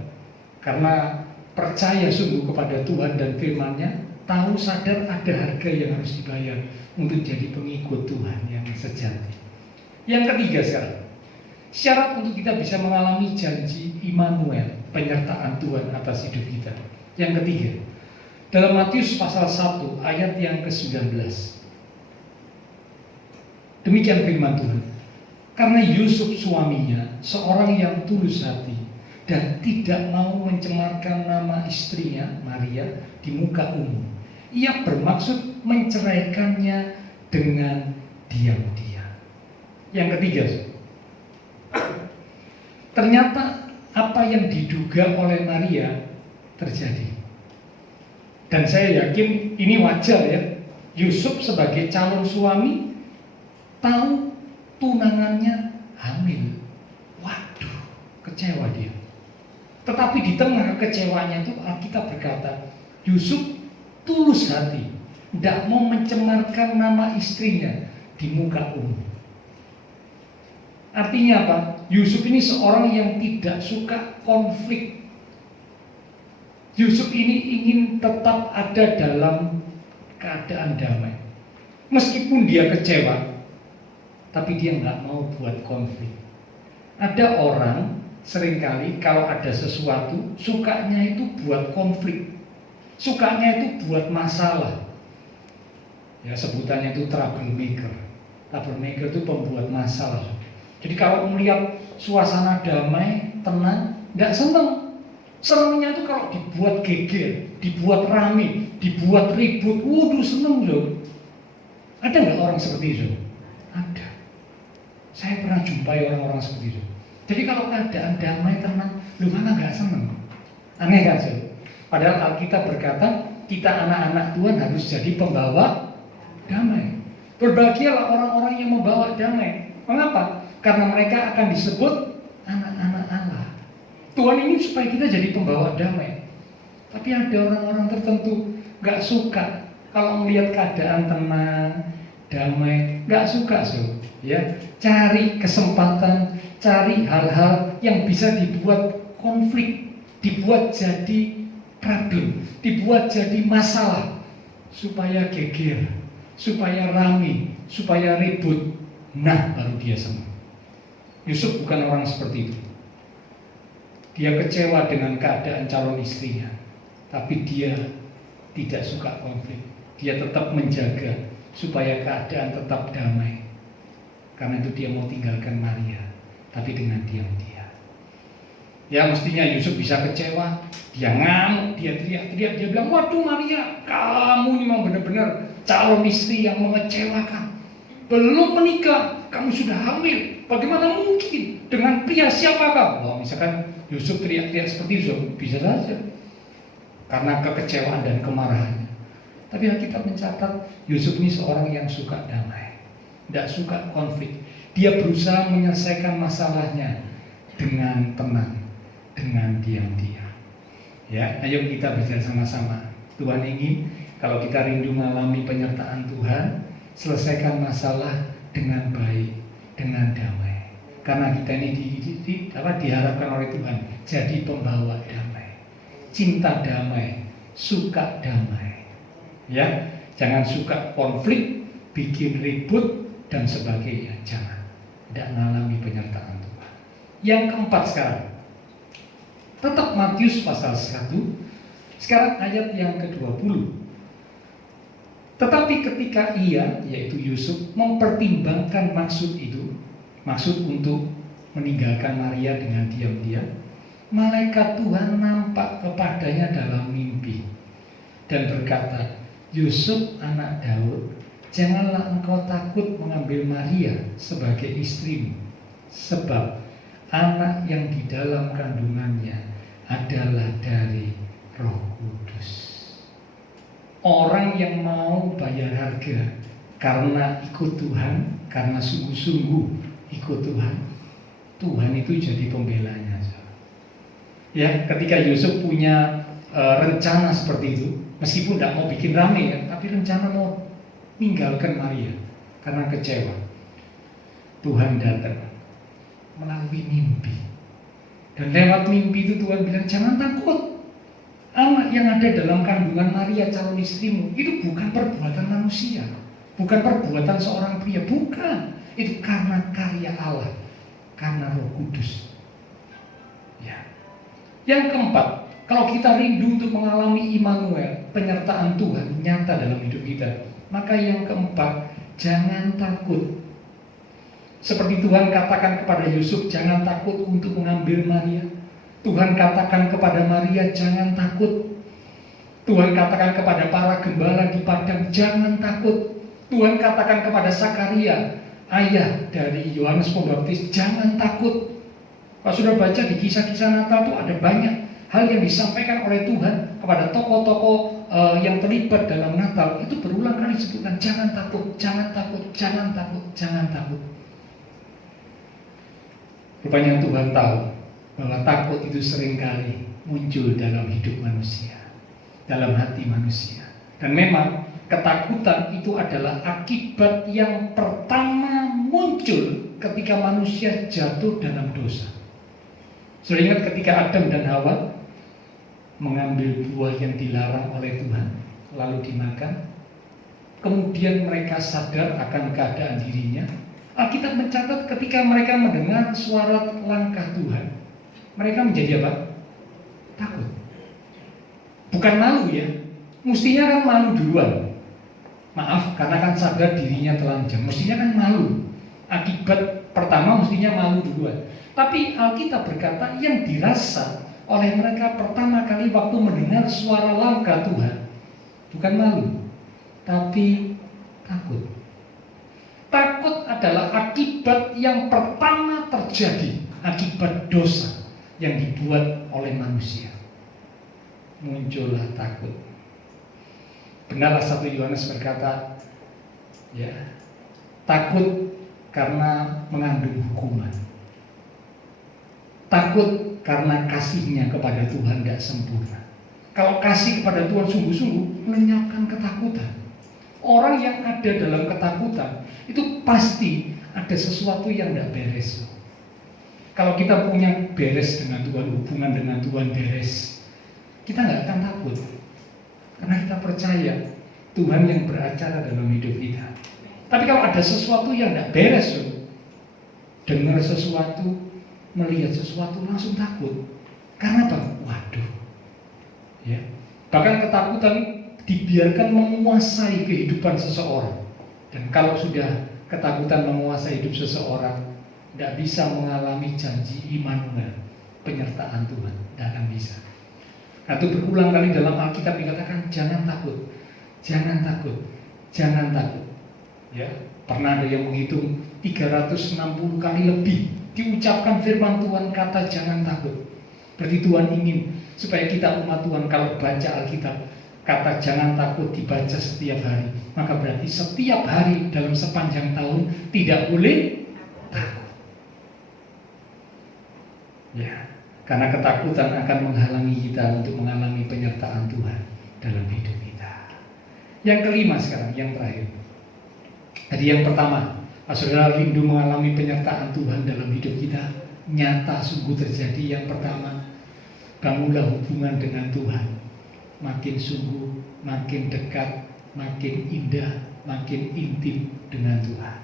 karena percaya sungguh kepada Tuhan dan firman-Nya, tahu sadar ada harga yang harus dibayar untuk jadi pengikut Tuhan yang sejati. Yang ketiga sekarang, syarat untuk kita bisa mengalami janji Immanuel, penyertaan Tuhan atas hidup kita. Yang ketiga, dalam Matius pasal 1 ayat yang ke-19. Demikian firman Tuhan. Karena Yusuf suaminya seorang yang tulus hati dan tidak mau mencemarkan nama istrinya Maria di muka umum, ia bermaksud menceraikannya dengan diam-diam. Yang ketiga, ternyata apa yang diduga oleh Maria terjadi. Dan saya yakin ini wajar ya. Yusuf sebagai calon suami tahu tunangannya hamil. Waduh, kecewa dia. Tetapi di tengah kecewanya itu Alkitab berkata, Yusuf tulus hati, tidak mau mencemarkan nama istrinya di muka umum. Artinya apa? Yusuf ini seorang yang tidak suka konflik. Yusuf ini ingin tetap ada dalam keadaan damai. Meskipun dia kecewa, tapi dia nggak mau buat konflik. Ada orang seringkali kalau ada sesuatu, sukanya itu buat konflik. Sukanya itu buat masalah. Ya, sebutannya itu troublemaker. Troublemaker itu pembuat masalah. Jadi kalau melihat suasana damai, tenang, nggak seneng. Senengnya itu kalau dibuat geger, dibuat rame, dibuat ribut. Waduh, seneng loh. Ada nggak orang seperti itu? Ada. Saya pernah jumpai orang-orang seperti itu. Jadi kalau keadaan damai, tenang, lu mana nggak seneng? Aneh kan sih? Padahal Alkitab berkata kita anak-anak Tuhan harus jadi pembawa damai. Berbahagialah orang-orang yang membawa damai. Mengapa? Karena mereka akan disebut anak-anak Allah. Tuhan ingin supaya kita jadi pembawa damai. Tapi ada orang-orang tertentu gak suka kalau melihat keadaan tenang, damai, gak suka ya. Cari kesempatan, cari hal-hal yang bisa dibuat konflik, dibuat jadi problem, dibuat jadi masalah, supaya geger, supaya rame, supaya ribut. Nah, baru dia senang. Yusuf bukan orang seperti itu. Dia kecewa dengan keadaan calon istrinya, tapi dia tidak suka konflik. Dia tetap menjaga supaya keadaan tetap damai. Karena itu dia mau tinggalkan Maria, tapi dengan diam-diam. Ya mestinya Yusuf bisa kecewa, dia ngamuk, dia teriak-teriak, dia bilang, waduh Maria, kamu ini memang benar-benar calon istri yang mengecewakan. Belum menikah, kamu sudah hamil. Bagaimana mungkin dengan pria siapa kamu? Wah, misalkan Yusuf teriak-teriak seperti itu, bisa saja karena kekecewaan dan kemarahannya. Tapi Alkitab mencatat Yusuf ini seorang yang suka damai, tidak suka konflik. Dia berusaha menyelesaikan masalahnya dengan tenang, dengan diam-diam. Ya, ayo kita belajar sama-sama. Tuhan ingin kalau kita rindu mengalami penyertaan Tuhan, selesaikan masalah dengan baik, dengan damai. Karena kita ini diharapkan oleh Tuhan jadi pembawa damai, cinta damai, suka damai. Ya, jangan suka konflik, bikin ribut dan sebagainya. Jangan. Tidak mengalami penyertaan Tuhan. Yang keempat sekarang, tetap Matius pasal 1. Sekarang ayat yang ke-20. Tetapi ketika ia, yaitu Yusuf, mempertimbangkan maksud itu, maksud untuk meninggalkan Maria dengan diam-diam, malaikat Tuhan nampak kepadanya dalam mimpi dan berkata, Yusuf anak Daud, janganlah engkau takut mengambil Maria sebagai istrimu, sebab anak yang di dalam kandungannya adalah dari Roh Kudus. Orang yang mau bayar harga karena ikut Tuhan, karena sungguh-sungguh ikut Tuhan, Tuhan itu jadi pembelanya. Ya, ketika Yusuf punya rencana seperti itu, meskipun tidak mau bikin rame ya, tapi rencana mau meninggalkan Maria karena kecewa. Tuhan datang melalui mimpi. Dan lewat mimpi itu Tuhan bilang, jangan takut. Anak yang ada dalam kandungan Maria calon istrimu itu bukan perbuatan manusia, bukan perbuatan seorang pria, bukan. Itu karena karya Allah, karena Roh Kudus. Ya. Yang keempat, kalau kita rindu untuk mengalami Immanuel, penyertaan Tuhan nyata dalam hidup kita, maka yang keempat, jangan takut. Seperti Tuhan katakan kepada Yusuf, jangan takut untuk mengambil Maria. Tuhan katakan kepada Maria, jangan takut. Tuhan katakan kepada para gembala di padang, jangan takut. Tuhan katakan kepada Sakaria, ayah dari Yohanes Pembaptis, jangan takut. Kalau sudah baca di kisah-kisah Natal itu ada banyak hal yang disampaikan oleh Tuhan kepada tokoh-tokoh yang terlibat dalam Natal. Itu berulang kali disebutkan, jangan takut, jangan takut, jangan takut, jangan takut. Rupanya Tuhan tahu bahwa takut itu seringkali muncul dalam hidup manusia, dalam hati manusia. Dan memang ketakutan itu adalah akibat yang pertama muncul ketika manusia jatuh dalam dosa. Sudah ingat ketika Adam dan Hawa mengambil buah yang dilarang oleh Tuhan, lalu dimakan, kemudian mereka sadar akan keadaan dirinya. Alkitab mencatat ketika mereka mendengar suara langkah Tuhan, mereka menjadi apa? Takut. Bukan malu ya, mestinya kan malu duluan. Maaf, karena kan sadar dirinya telanjang, mestinya kan malu. Akibat pertama mestinya malu duluan. Tapi Alkitab berkata yang dirasa oleh mereka pertama kali waktu mendengar suara langkah Tuhan, bukan malu, tapi takut. Takut adalah akibat yang pertama terjadi, akibat dosa yang dibuat oleh manusia. Muncullah takut. Benarlah 1 Yohanes berkata, ya, takut karena mengandung hukuman. Takut karena kasihnya kepada Tuhan tidak sempurna. Kalau kasih kepada Tuhan sungguh-sungguh, melenyapkan ketakutan. Orang yang ada dalam ketakutan itu pasti ada sesuatu yang tidak beres. Kalau kita punya beres dengan Tuhan, hubungan dengan Tuhan beres, kita nggak akan takut. Karena kita percaya Tuhan yang beracara dalam hidup kita. Tapi kalau ada sesuatu yang tidak beres, dengar sesuatu, melihat sesuatu, langsung takut. Karena apa? Waduh. Ya. Bahkan ketakutan dibiarkan menguasai kehidupan seseorang. Dan kalau sudah ketakutan menguasai hidup seseorang, tidak bisa mengalami janji Immanuel, penyertaan Tuhan, tidak akan bisa. Itu berulang kali dalam Alkitab dikatakan jangan takut, jangan takut, jangan takut. Ya, pernah ada yang menghitung 360 kali lebih diucapkan firman Tuhan kata jangan takut. Berarti Tuhan ingin supaya kita umat Tuhan kalau baca Alkitab kata jangan takut dibaca setiap hari, maka berarti setiap hari dalam sepanjang tahun tidak boleh takut. Ya, karena ketakutan akan menghalangi kita untuk mengalami penyertaan Tuhan dalam hidup kita. Yang kelima sekarang, yang terakhir. Tadi yang pertama, saudara rindu mengalami penyertaan Tuhan dalam hidup kita, nyata sungguh terjadi. Yang pertama, bangunlah hubungan dengan Tuhan. Makin sungguh, makin dekat, makin indah, makin intim dengan Tuhan.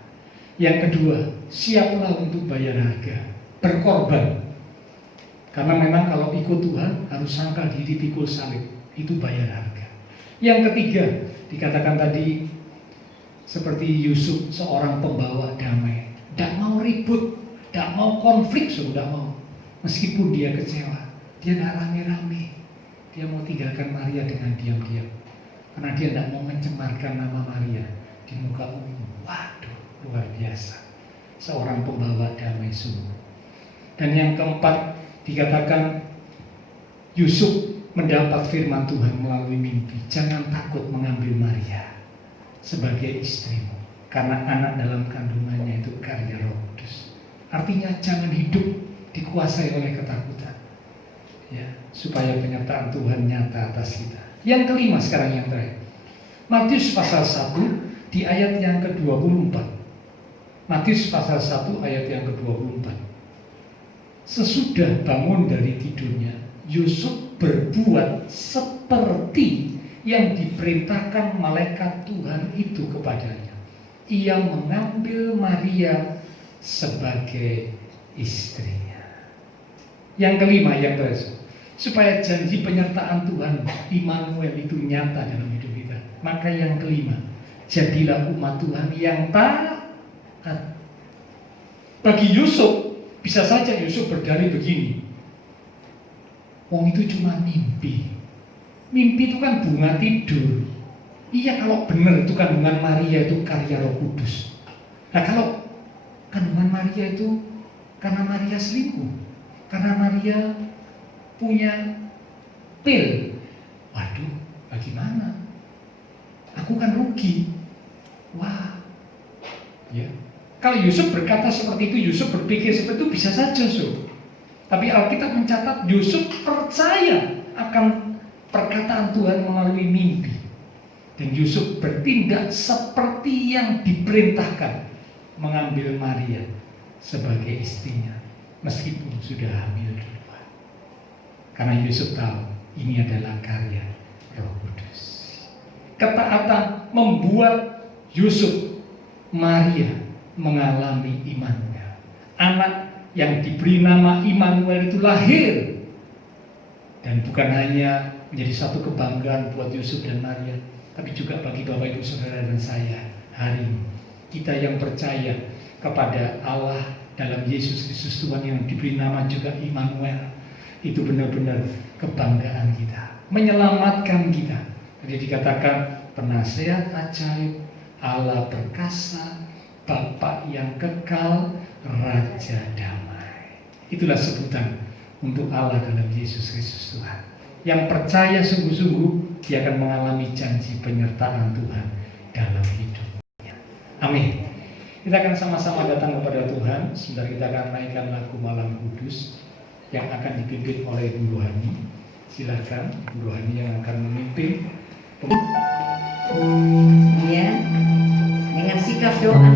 Yang kedua, siaplah untuk bayar harga, berkorban. Karena memang kalau ikut Tuhan harus sangkal diri pikul salib. Itu bayar harga. Yang ketiga, dikatakan tadi seperti Yusuf, seorang pembawa damai. Tidak mau ribut, tidak mau konflik, sudah mau. Meskipun dia kecewa, dia tidak rame-rame. Dia mau tinggalkan Maria dengan diam-diam. Karena dia tidak mau mencemarkan nama Maria di muka umum. Waduh, luar biasa. Seorang pembawa damai sungguh. Dan yang keempat, dikatakan Yusuf mendapat firman Tuhan melalui mimpi. Jangan takut mengambil Maria sebagai istrimu, karena anak dalam kandungannya itu karya Roh Kudus. Artinya jangan hidup dikuasai oleh ketakutan, ya, supaya penyertaan Tuhan nyata atas kita. Yang kelima sekarang, yang terakhir, Matius pasal 1 di ayat yang ke-24. Matius pasal 1 ayat yang ke-24. Sesudah bangun dari tidurnya, Yusuf berbuat seperti yang diperintahkan malaikat Tuhan itu kepadanya. Ia mengambil Maria sebagai istrinya. Yang kelima, yang terakhir, supaya janji penyertaan Tuhan Immanuel itu nyata dalam hidup kita. Maka yang kelima, jadilah umat Tuhan yang taat. Bagi Yusuf, bisa saja Yusuf berdalih begini, wong itu cuma mimpi. Mimpi itu kan bunga tidur. Iya, kalau benar itu kandungan Maria itu karya Roh Kudus. Nah, kalau kandungan Maria itu karena Maria selingkuh, karena Maria punya pil, waduh, bagaimana? Aku kan rugi. Wah, ya. Kalau Yusuf berkata seperti itu, Yusuf berpikir seperti itu, bisa saja, so. Tapi Alkitab mencatat Yusuf percaya akan perkataan Tuhan melalui mimpi. Dan Yusuf bertindak seperti yang diperintahkan, mengambil Maria sebagai istrinya, meskipun sudah hamil duluan. Karena Yusuf tahu ini adalah karya Roh Kudus. Ketaatan membuat Yusuf, Maria mengalami Immanuel. Anak yang diberi nama Immanuel itu lahir. Dan bukan hanya menjadi satu kebanggaan buat Yusuf dan Maria, tapi juga bagi Bapak Ibu Saudara dan saya hari ini. Kita yang percaya kepada Allah dalam Yesus Kristus Tuhan yang diberi nama juga Immanuel, itu benar-benar kebanggaan kita, menyelamatkan kita. Jadi dikatakan penasehat ajaib, Allah perkasa, Bapa yang kekal, Raja damai. Itulah sebutan untuk Allah dalam Yesus Kristus Tuhan. Yang percaya sungguh-sungguh, dia akan mengalami janji penyertaan Tuhan dalam hidupnya. Amin. Kita akan sama-sama datang kepada Tuhan. Sebentar kita akan naikkan lagu Malam Kudus yang akan dipimpin oleh Bu Rohani. Silakan Bu Rohani yang akan memimpin. Ya, dengan sikap doa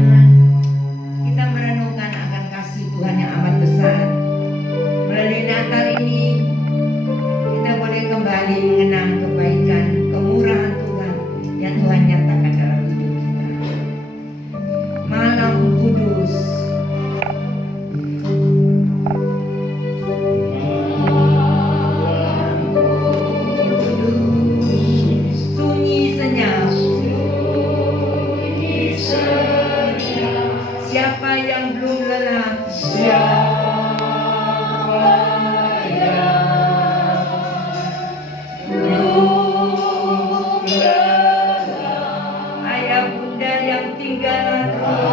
kita merenungkan akan kasih Tuhan yang amat besar. Melalui Natal ini kita boleh kembali mengenang kebaikan, kemurahan Tuhan yang Tuhan nyatakan dalam hidup kita. Malam Kudus, sunyi senyap. Siapa yang belum lelah? Ayah bunda yang tinggal terus,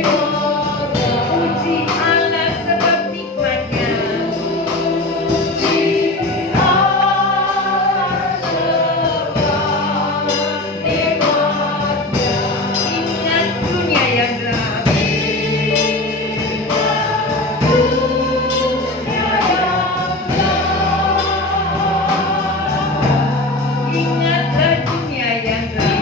Puji Allah sebab nikmatnya. Ingat dunia yang gelap. Ingatlah dunia yang gelap.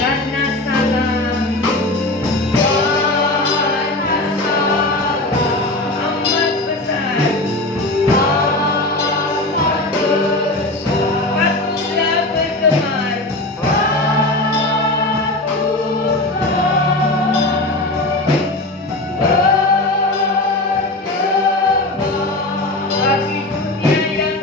Karena salah amat besar, patutlah bergemar. Bagi dunia yang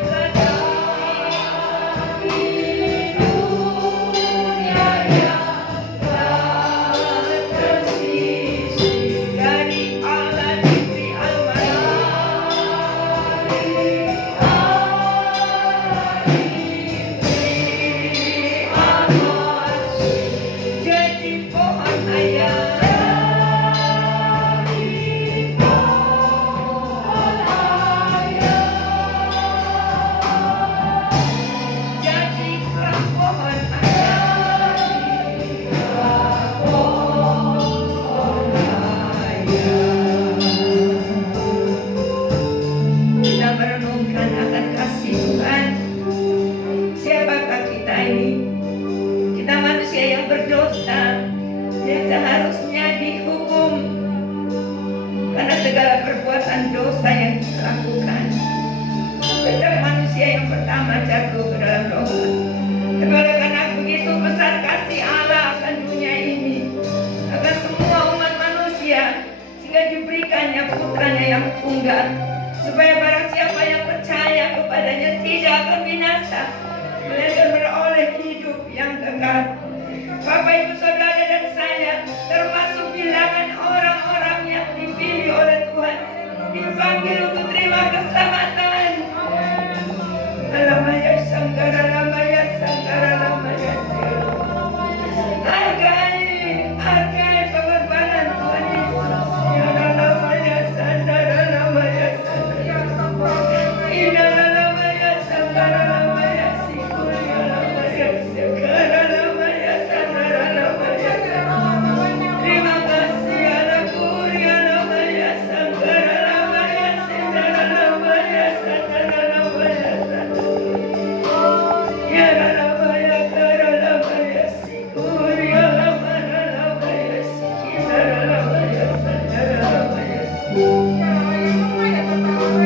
tersisih dari Allah diberi jadi pohon ayam. Jadilah pohon kita merenungkan akan kasih Tuhan. Siapakah kita ini? Kita manusia yang berdosa, yang seharusnya dihukum karena segala perbuatan dosa yang kita lakukan. Sejak manusia yang pertama jatuh ke dalam dosa. Tapi oleh karena begitu besar kasih Allah akan dunia ini, akan semua umat manusia, sehingga diberikannya putranya yang tunggal, supaya barang siapa yang percaya kepadanya tidak akan binasa, melainkan beroleh hidup yang kekal. Bapak, Ibu, Saudara dan saya termasuk bilangan orang-orang yang dipilih oleh Tuhan, dipanggil untuk terima keselamatan. Alamaya sanggara lamaya sanggara lamaya. Hargai pengorbanan Tuhan Yesus. Ya lamaya sanggara lamaya sanggara. Inna lamaya sanggara lamaya sikul ya lamaya sanggara lamaya sanggara lamaya. Terima kasih anakku ya lamaya sanggara lamaya sanggara lamaya sanggara lamaya sanggara. Ya lamaya sanggara lamaya sikul ya lamaya lamaya sikira lamaya sanggara lamaya.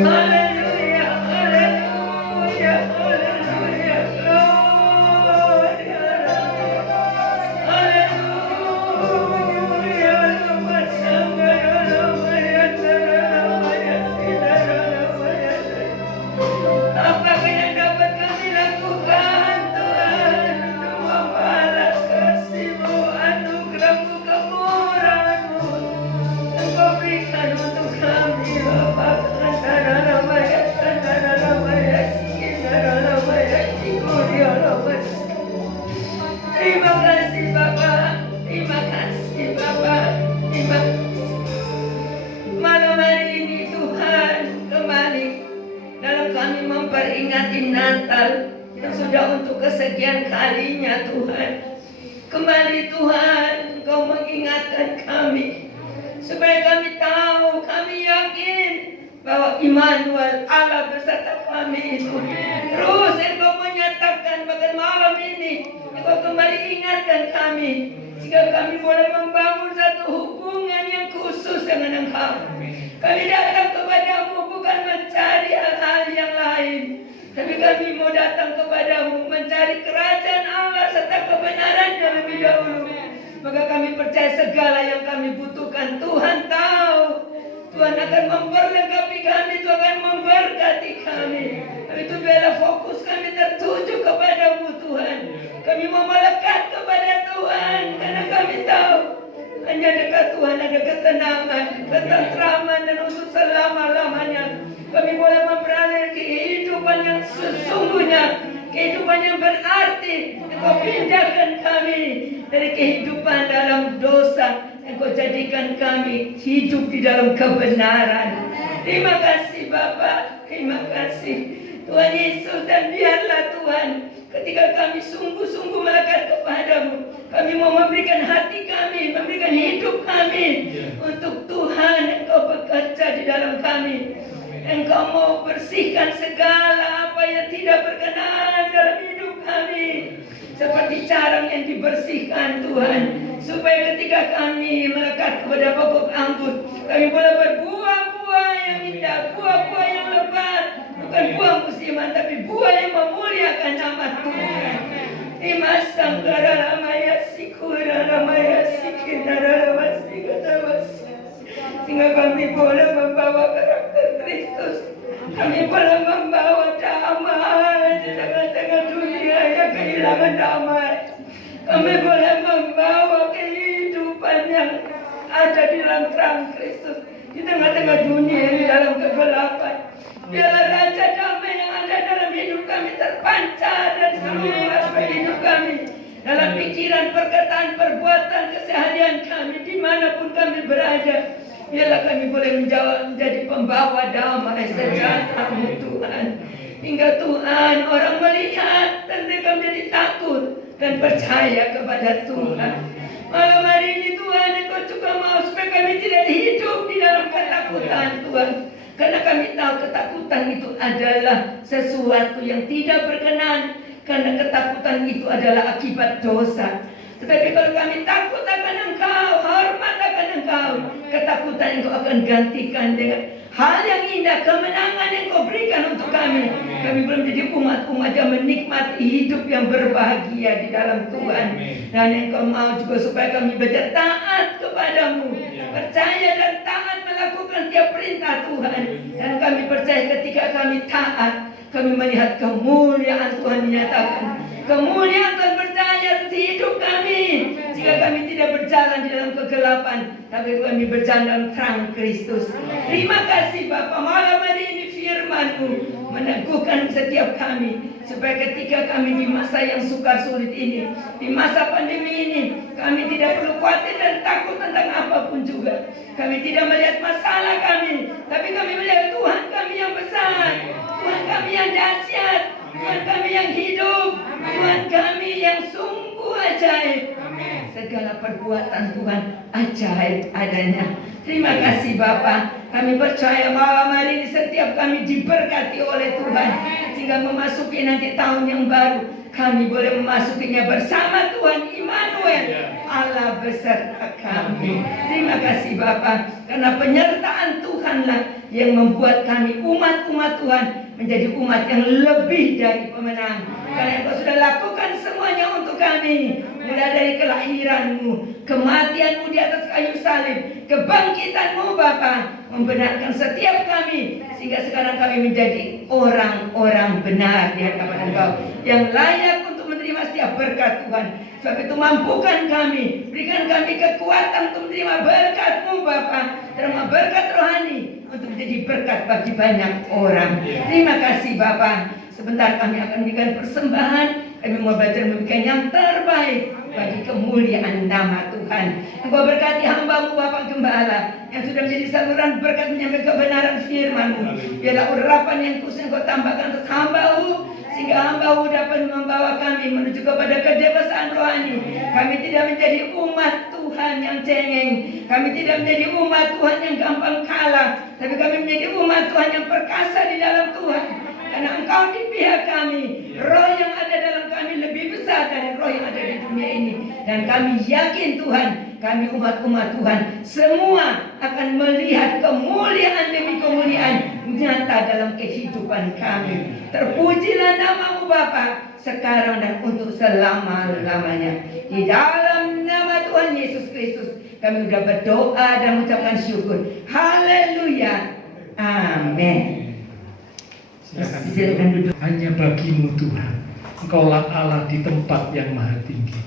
Haleluya, haleluya, haleluya, gloria. Haleluya, lama sanggara lamaya sanggara lamaya sanggara lamaya. Apakah yang dapat kami lakukan, Tuhan, untuk membalas kasih-Mu, anugerah-Mu, kemurahan-Mu yang Kau berikan untuk kami, Bapa. Antara lamaya sanggara lamaya sikira lamaya sikuria lamaya. Terima kasih Bapa, terima kasih Bapa, terima kasih. Malam hari ini Tuhan kembali dalam kami memperingati Natal yang sudah untuk kesekian kalinya Tuhan. Kembali Tuhan Engkau mengingatkan kami supaya kami tahu, kami yakin bahwa Immanuel Allah beserta kami itu. Terus Engkau menyatakan bahkan malam ini Engkau kembali ingatkan kami, jika kami boleh membangun satu hubungan yang khusus dengan Engkau. Kami datang kepadamu bukan mencari hal-hal yang lain, tapi kami mau datang kepadamu mencari kerajaan Allah serta kebenarannya lebih dahulu. Maka kami percaya segala yang kami butuhkan Tuhan tahu. Tuhan akan memperlengkapi kami, Tuhan akan memberkati kami. Tapi itu biarlah fokus kami tertuju kepadamu Tuhan. Kami mau melekat kepada Tuhan karena kami tahu hanya dekat Tuhan ada ketenangan, ketentraman, dan untuk selama-lamanya kami boleh memperoleh kehidupan yang sesungguhnya sesungguhnya kehidupan yang berarti. Engkau pindahkan kami dari kehidupan dalam dosa. Engkau jadikan kami hidup di dalam kebenaran. Terima kasih Bapa, terima kasih Tuhan Yesus. Dan biarlah Tuhan, ketika kami sungguh-sungguh melekat kepadamu, kami mau memberikan hati kami, memberikan hidup kami untuk Tuhan. Engkau bekerja di dalam kami. Engkau mau bersihkan segala apa yang tidak berkenan dalam hidup kami, seperti carang yang dibersihkan Tuhan, supaya ketika kami melekat kepada pokok anggur, kami boleh berbuah-buah yang indah, buah-buah yang lebat, bukan buah musiman, tapi buah yang memuliakan nama Tuhan. Imasangkara ramaya sikura ramaya sikira ramaya, sehingga kami boleh membawa karakter Kristus. Kami boleh membawa damai di tengah-tengah dunia yang kehilangan damai. Kami boleh membawa kehidupan yang ada di dalam terang Kristus di tengah-tengah dunia yang di dalam kegelapan. Biarlah Raja damai yang ada dalam hidup kami terpancar dari seluruh aspek hidup kami, dalam pikiran, perkataan, perbuatan, keseharian kami, dimanapun kami berada. Biarlah kami boleh menjadi pembawa damai sejahtera-Mu Tuhan. Hingga Tuhan orang melihat dan mereka menjadi takut dan percaya kepada Tuhan. Malam hari ini Tuhan, Engkau juga mau supaya kami tidak hidup di dalam ketakutan Tuhan. Karena kami tahu ketakutan itu adalah sesuatu yang tidak berkenan. Karena ketakutan itu adalah akibat dosa. Tetapi kalau kami takut akan Engkau, hormat akan Engkau, ketakutan Engkau akan gantikan dengan hal yang indah, kemenangan yang Kau berikan untuk kami. Kami belum jadi umat-umat yang menikmati hidup yang berbahagia di dalam Tuhan. Dan Engkau mau juga supaya kami belajar taat kepadamu, percaya dan taat melakukan tiap perintah Tuhan. Dan kami percaya ketika kami taat, kami melihat kemuliaan Tuhan dinyatakan. Kemuliaan Tuhan percaya atas hidup kami, jika kami tidak berjalan di dalam kegelapan, tapi kami berjalan dalam terang Kristus. Terima kasih Bapa, malam hari ini firman-Mu meneguhkan setiap kami, supaya ketika kami di masa yang sukar sulit ini, di masa pandemi ini, kami tidak perlu khawatir dan takut tentang apapun juga. Kami tidak melihat masalah kami, tapi kami melihat Tuhan kami yang besar, Tuhan kami yang dahsyat, Tuhan kami yang hidup, Tuhan kami yang sungguh ajaib. Segala perbuatan Tuhan ajaib adanya. Terima kasih Bapa. Kami percaya malam hari ini setiap kami diberkati oleh Tuhan, sehingga memasuki nanti tahun yang baru, kami boleh memasukinya bersama Tuhan Immanuel, Allah beserta kami. Terima kasih Bapa, karena penyertaan Tuhanlah yang membuat kami umat-umat Tuhan menjadi umat yang lebih dari pemenang. Karena Engkau sudah lakukan semuanya untuk kami, mulai dari kelahiran-Mu, kematian-Mu di atas kayu salib, kebangkitan-Mu Bapa, membenarkan setiap kami, sehingga sekarang kami menjadi orang-orang benar di hadapan Engkau, yang layak untuk menerima setiap berkat Tuhan. Sebab itu mampukan kami, berikan kami kekuatan untuk menerima berkat-Mu Bapa, terima berkat rohani untuk menjadi berkat bagi banyak orang. Terima kasih Bapa. Sebentar kami akan memberikan persembahan. Kami mau belajar memberikan yang terbaik bagi kemuliaan nama Tuhan. Engkau berkati hamba-Mu Bapak Gembala, yang sudah menjadi saluran berkat menyampaikan kebenaran firman-Mu. Biarlah urapan yang khusus Engkau tambahkan untuk hamba-Mu, sehingga hamba-Mu dapat membawa kami menuju kepada kedewasaan rohani. Kami tidak menjadi umat Tuhan yang cengeng, kami tidak menjadi umat Tuhan yang gampang kalah, tapi kami menjadi umat Tuhan yang perkasa di dalam Tuhan. Karena Engkau di pihak kami, roh yang ada dalam kami lebih besar dari roh yang ada di dunia ini. Dan kami yakin Tuhan, kami umat-umat Tuhan semua akan melihat kemuliaan demi kemuliaan nyata dalam kehidupan kami. Terpujilah nama-Mu Bapa, sekarang dan untuk selama-lamanya. Di dalam nama Tuhan Yesus Kristus kami sudah berdoa dan mengucapkan syukur. Haleluya. Amin. Silakan duduk. Hanya bagi-Mu Tuhan, Engkaulah Allah di tempat yang maha tinggi.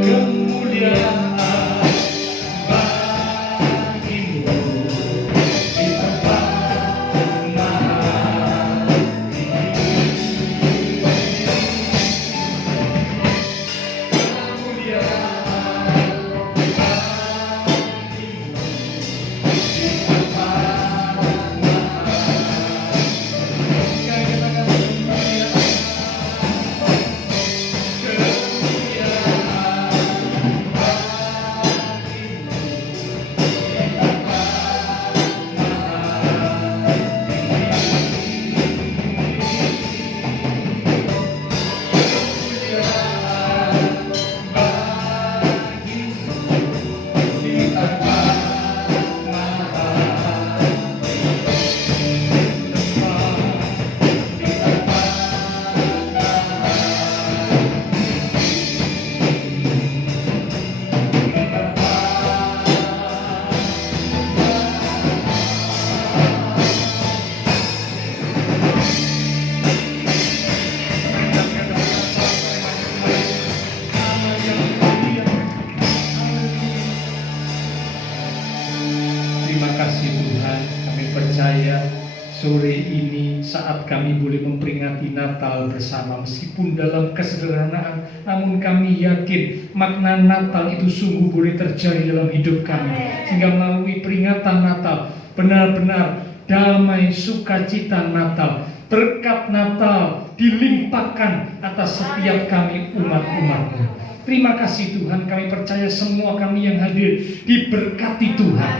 Kemuliaan bagi-Mu terima kasih Tuhan. Kami percaya sore ini saat kami boleh memperingati Natal bersama, meskipun dalam kesederhanaan, namun kami yakin makna Natal itu sungguh boleh terjadi dalam hidup kami, sehingga melalui peringatan Natal benar-benar damai, sukacita Natal, berkat Natal dilimpahkan atas setiap kami umat-umat-Mu. Terima kasih Tuhan, kami percaya semua kami yang hadir diberkati Tuhan,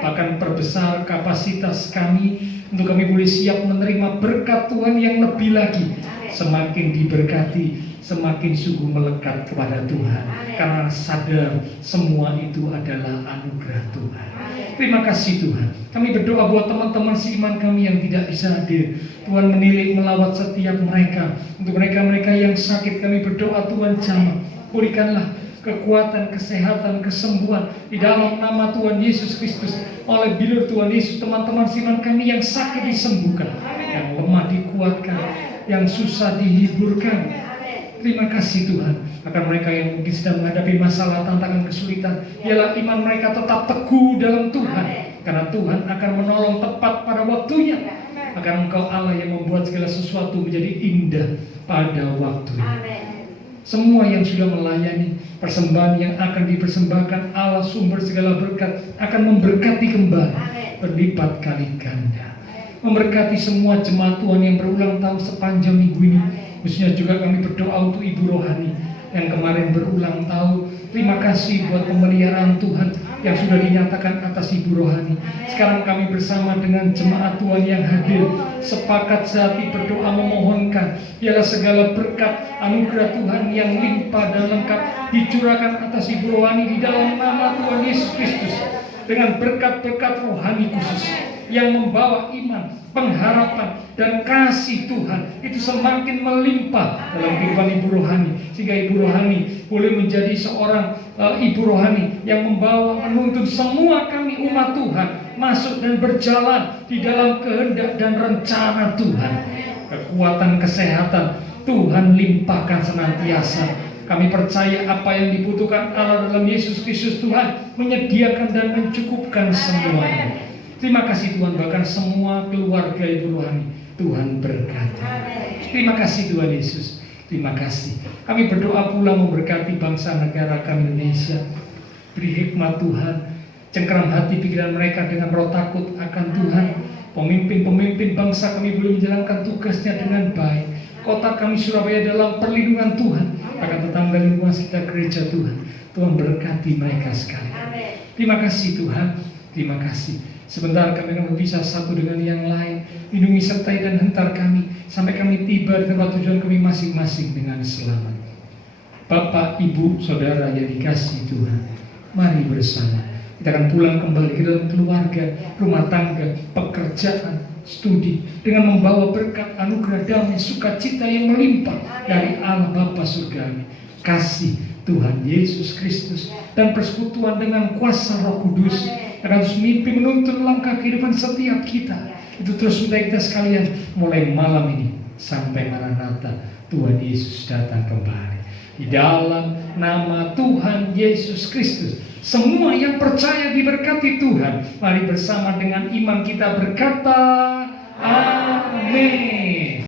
bahkan perbesar kapasitas kami untuk kami boleh siap menerima berkat Tuhan yang lebih lagi. Semakin diberkati, semakin sungguh melekat kepada Tuhan, karena sadar semua itu adalah anugerah Tuhan. Terima kasih Tuhan. Kami berdoa buat teman-teman seiman kami yang tidak bisa hadir. Tuhan menilik melawat setiap mereka. Untuk mereka-mereka yang sakit, kami berdoa Tuhan jamah, pulihkanlah kekuatan, kesehatan, kesembuhan di dalam nama Tuhan Yesus Kristus. Oleh bilur Tuhan Yesus, teman-teman seiman kami yang sakit disembuhkan, yang lemah dikuatkan, yang susah dihiburkan. Terima kasih Tuhan. Akan mereka yang mungkin sedang menghadapi masalah, tantangan, kesulitan, ialah iman mereka tetap teguh dalam Tuhan, karena Tuhan akan menolong tepat pada waktunya. Akan Engkau Allah yang membuat segala sesuatu menjadi indah pada waktunya. Semua yang sudah melayani persembahan yang akan dipersembahkan, Allah sumber segala berkat akan memberkati kembali berlipat kali ganda. Memberkati semua jemaat Tuhan yang berulang tahun sepanjang minggu ini. Khususnya juga kami berdoa untuk Ibu Rohani yang kemarin berulang tahun. Terima kasih buat pemeliharaan Tuhan yang sudah dinyatakan atas Ibu Rohani. Sekarang kami bersama dengan jemaat Tuhan yang hadir sepakat sehati berdoa memohonkan ialah segala berkat anugerah Tuhan yang limpah dan lengkap dicurahkan atas Ibu Rohani di dalam nama Tuhan Yesus Kristus, dengan berkat-berkat rohani khusus yang membawa iman, pengharapan, dan kasih Tuhan itu semakin melimpah dalam kehidupan Ibu Rohani, sehingga Ibu Rohani boleh menjadi seorang Ibu Rohani yang membawa, menuntun semua kami umat Tuhan masuk dan berjalan di dalam kehendak dan rencana Tuhan. Kekuatan, kesehatan Tuhan limpahkan senantiasa. Kami percaya apa yang dibutuhkan Allah dalam Yesus Kristus, Tuhan menyediakan dan mencukupkan semuanya. Terima kasih Tuhan, bahkan semua keluarga Ibu Rohani Tuhan berkati. Terima kasih Tuhan Yesus. Terima kasih. Kami berdoa pula memberkati bangsa negara kami Indonesia. Beri hikmat Tuhan, cengkeram hati pikiran mereka dengan roh takut akan Tuhan. Pemimpin-pemimpin bangsa kami boleh menjalankan tugasnya dengan baik. Kota kami Surabaya dalam perlindungan Tuhan, akan tetangga lingkungan sekitar gereja Tuhan. Tuhan berkati mereka sekalian. Terima kasih Tuhan. Terima kasih. Sebentar kami akan berpisah satu dengan yang lain. Lindungi, sertai dan hentar kami sampai kami tiba di tempat tujuan kami masing-masing dengan selamat. Bapak, Ibu, Saudara yang dikasihi Tuhan, mari bersama kita akan pulang kembali ke dalam keluarga, rumah tangga, pekerjaan, studi, dengan membawa berkat anugerah damai sukacita yang melimpah dari Allah Bapa Surgawi, kasih Tuhan Yesus Kristus, dan persekutuan dengan kuasa Roh Kudus akan terus mimpi menuntun langkah kehidupan setiap kita. Itu terus untuk kita sekalian mulai malam ini sampai Maranatha Tuhan Yesus datang kembali. Di dalam nama Tuhan Yesus Kristus, semua yang percaya diberkati Tuhan. Mari bersama dengan iman kita berkata, amin.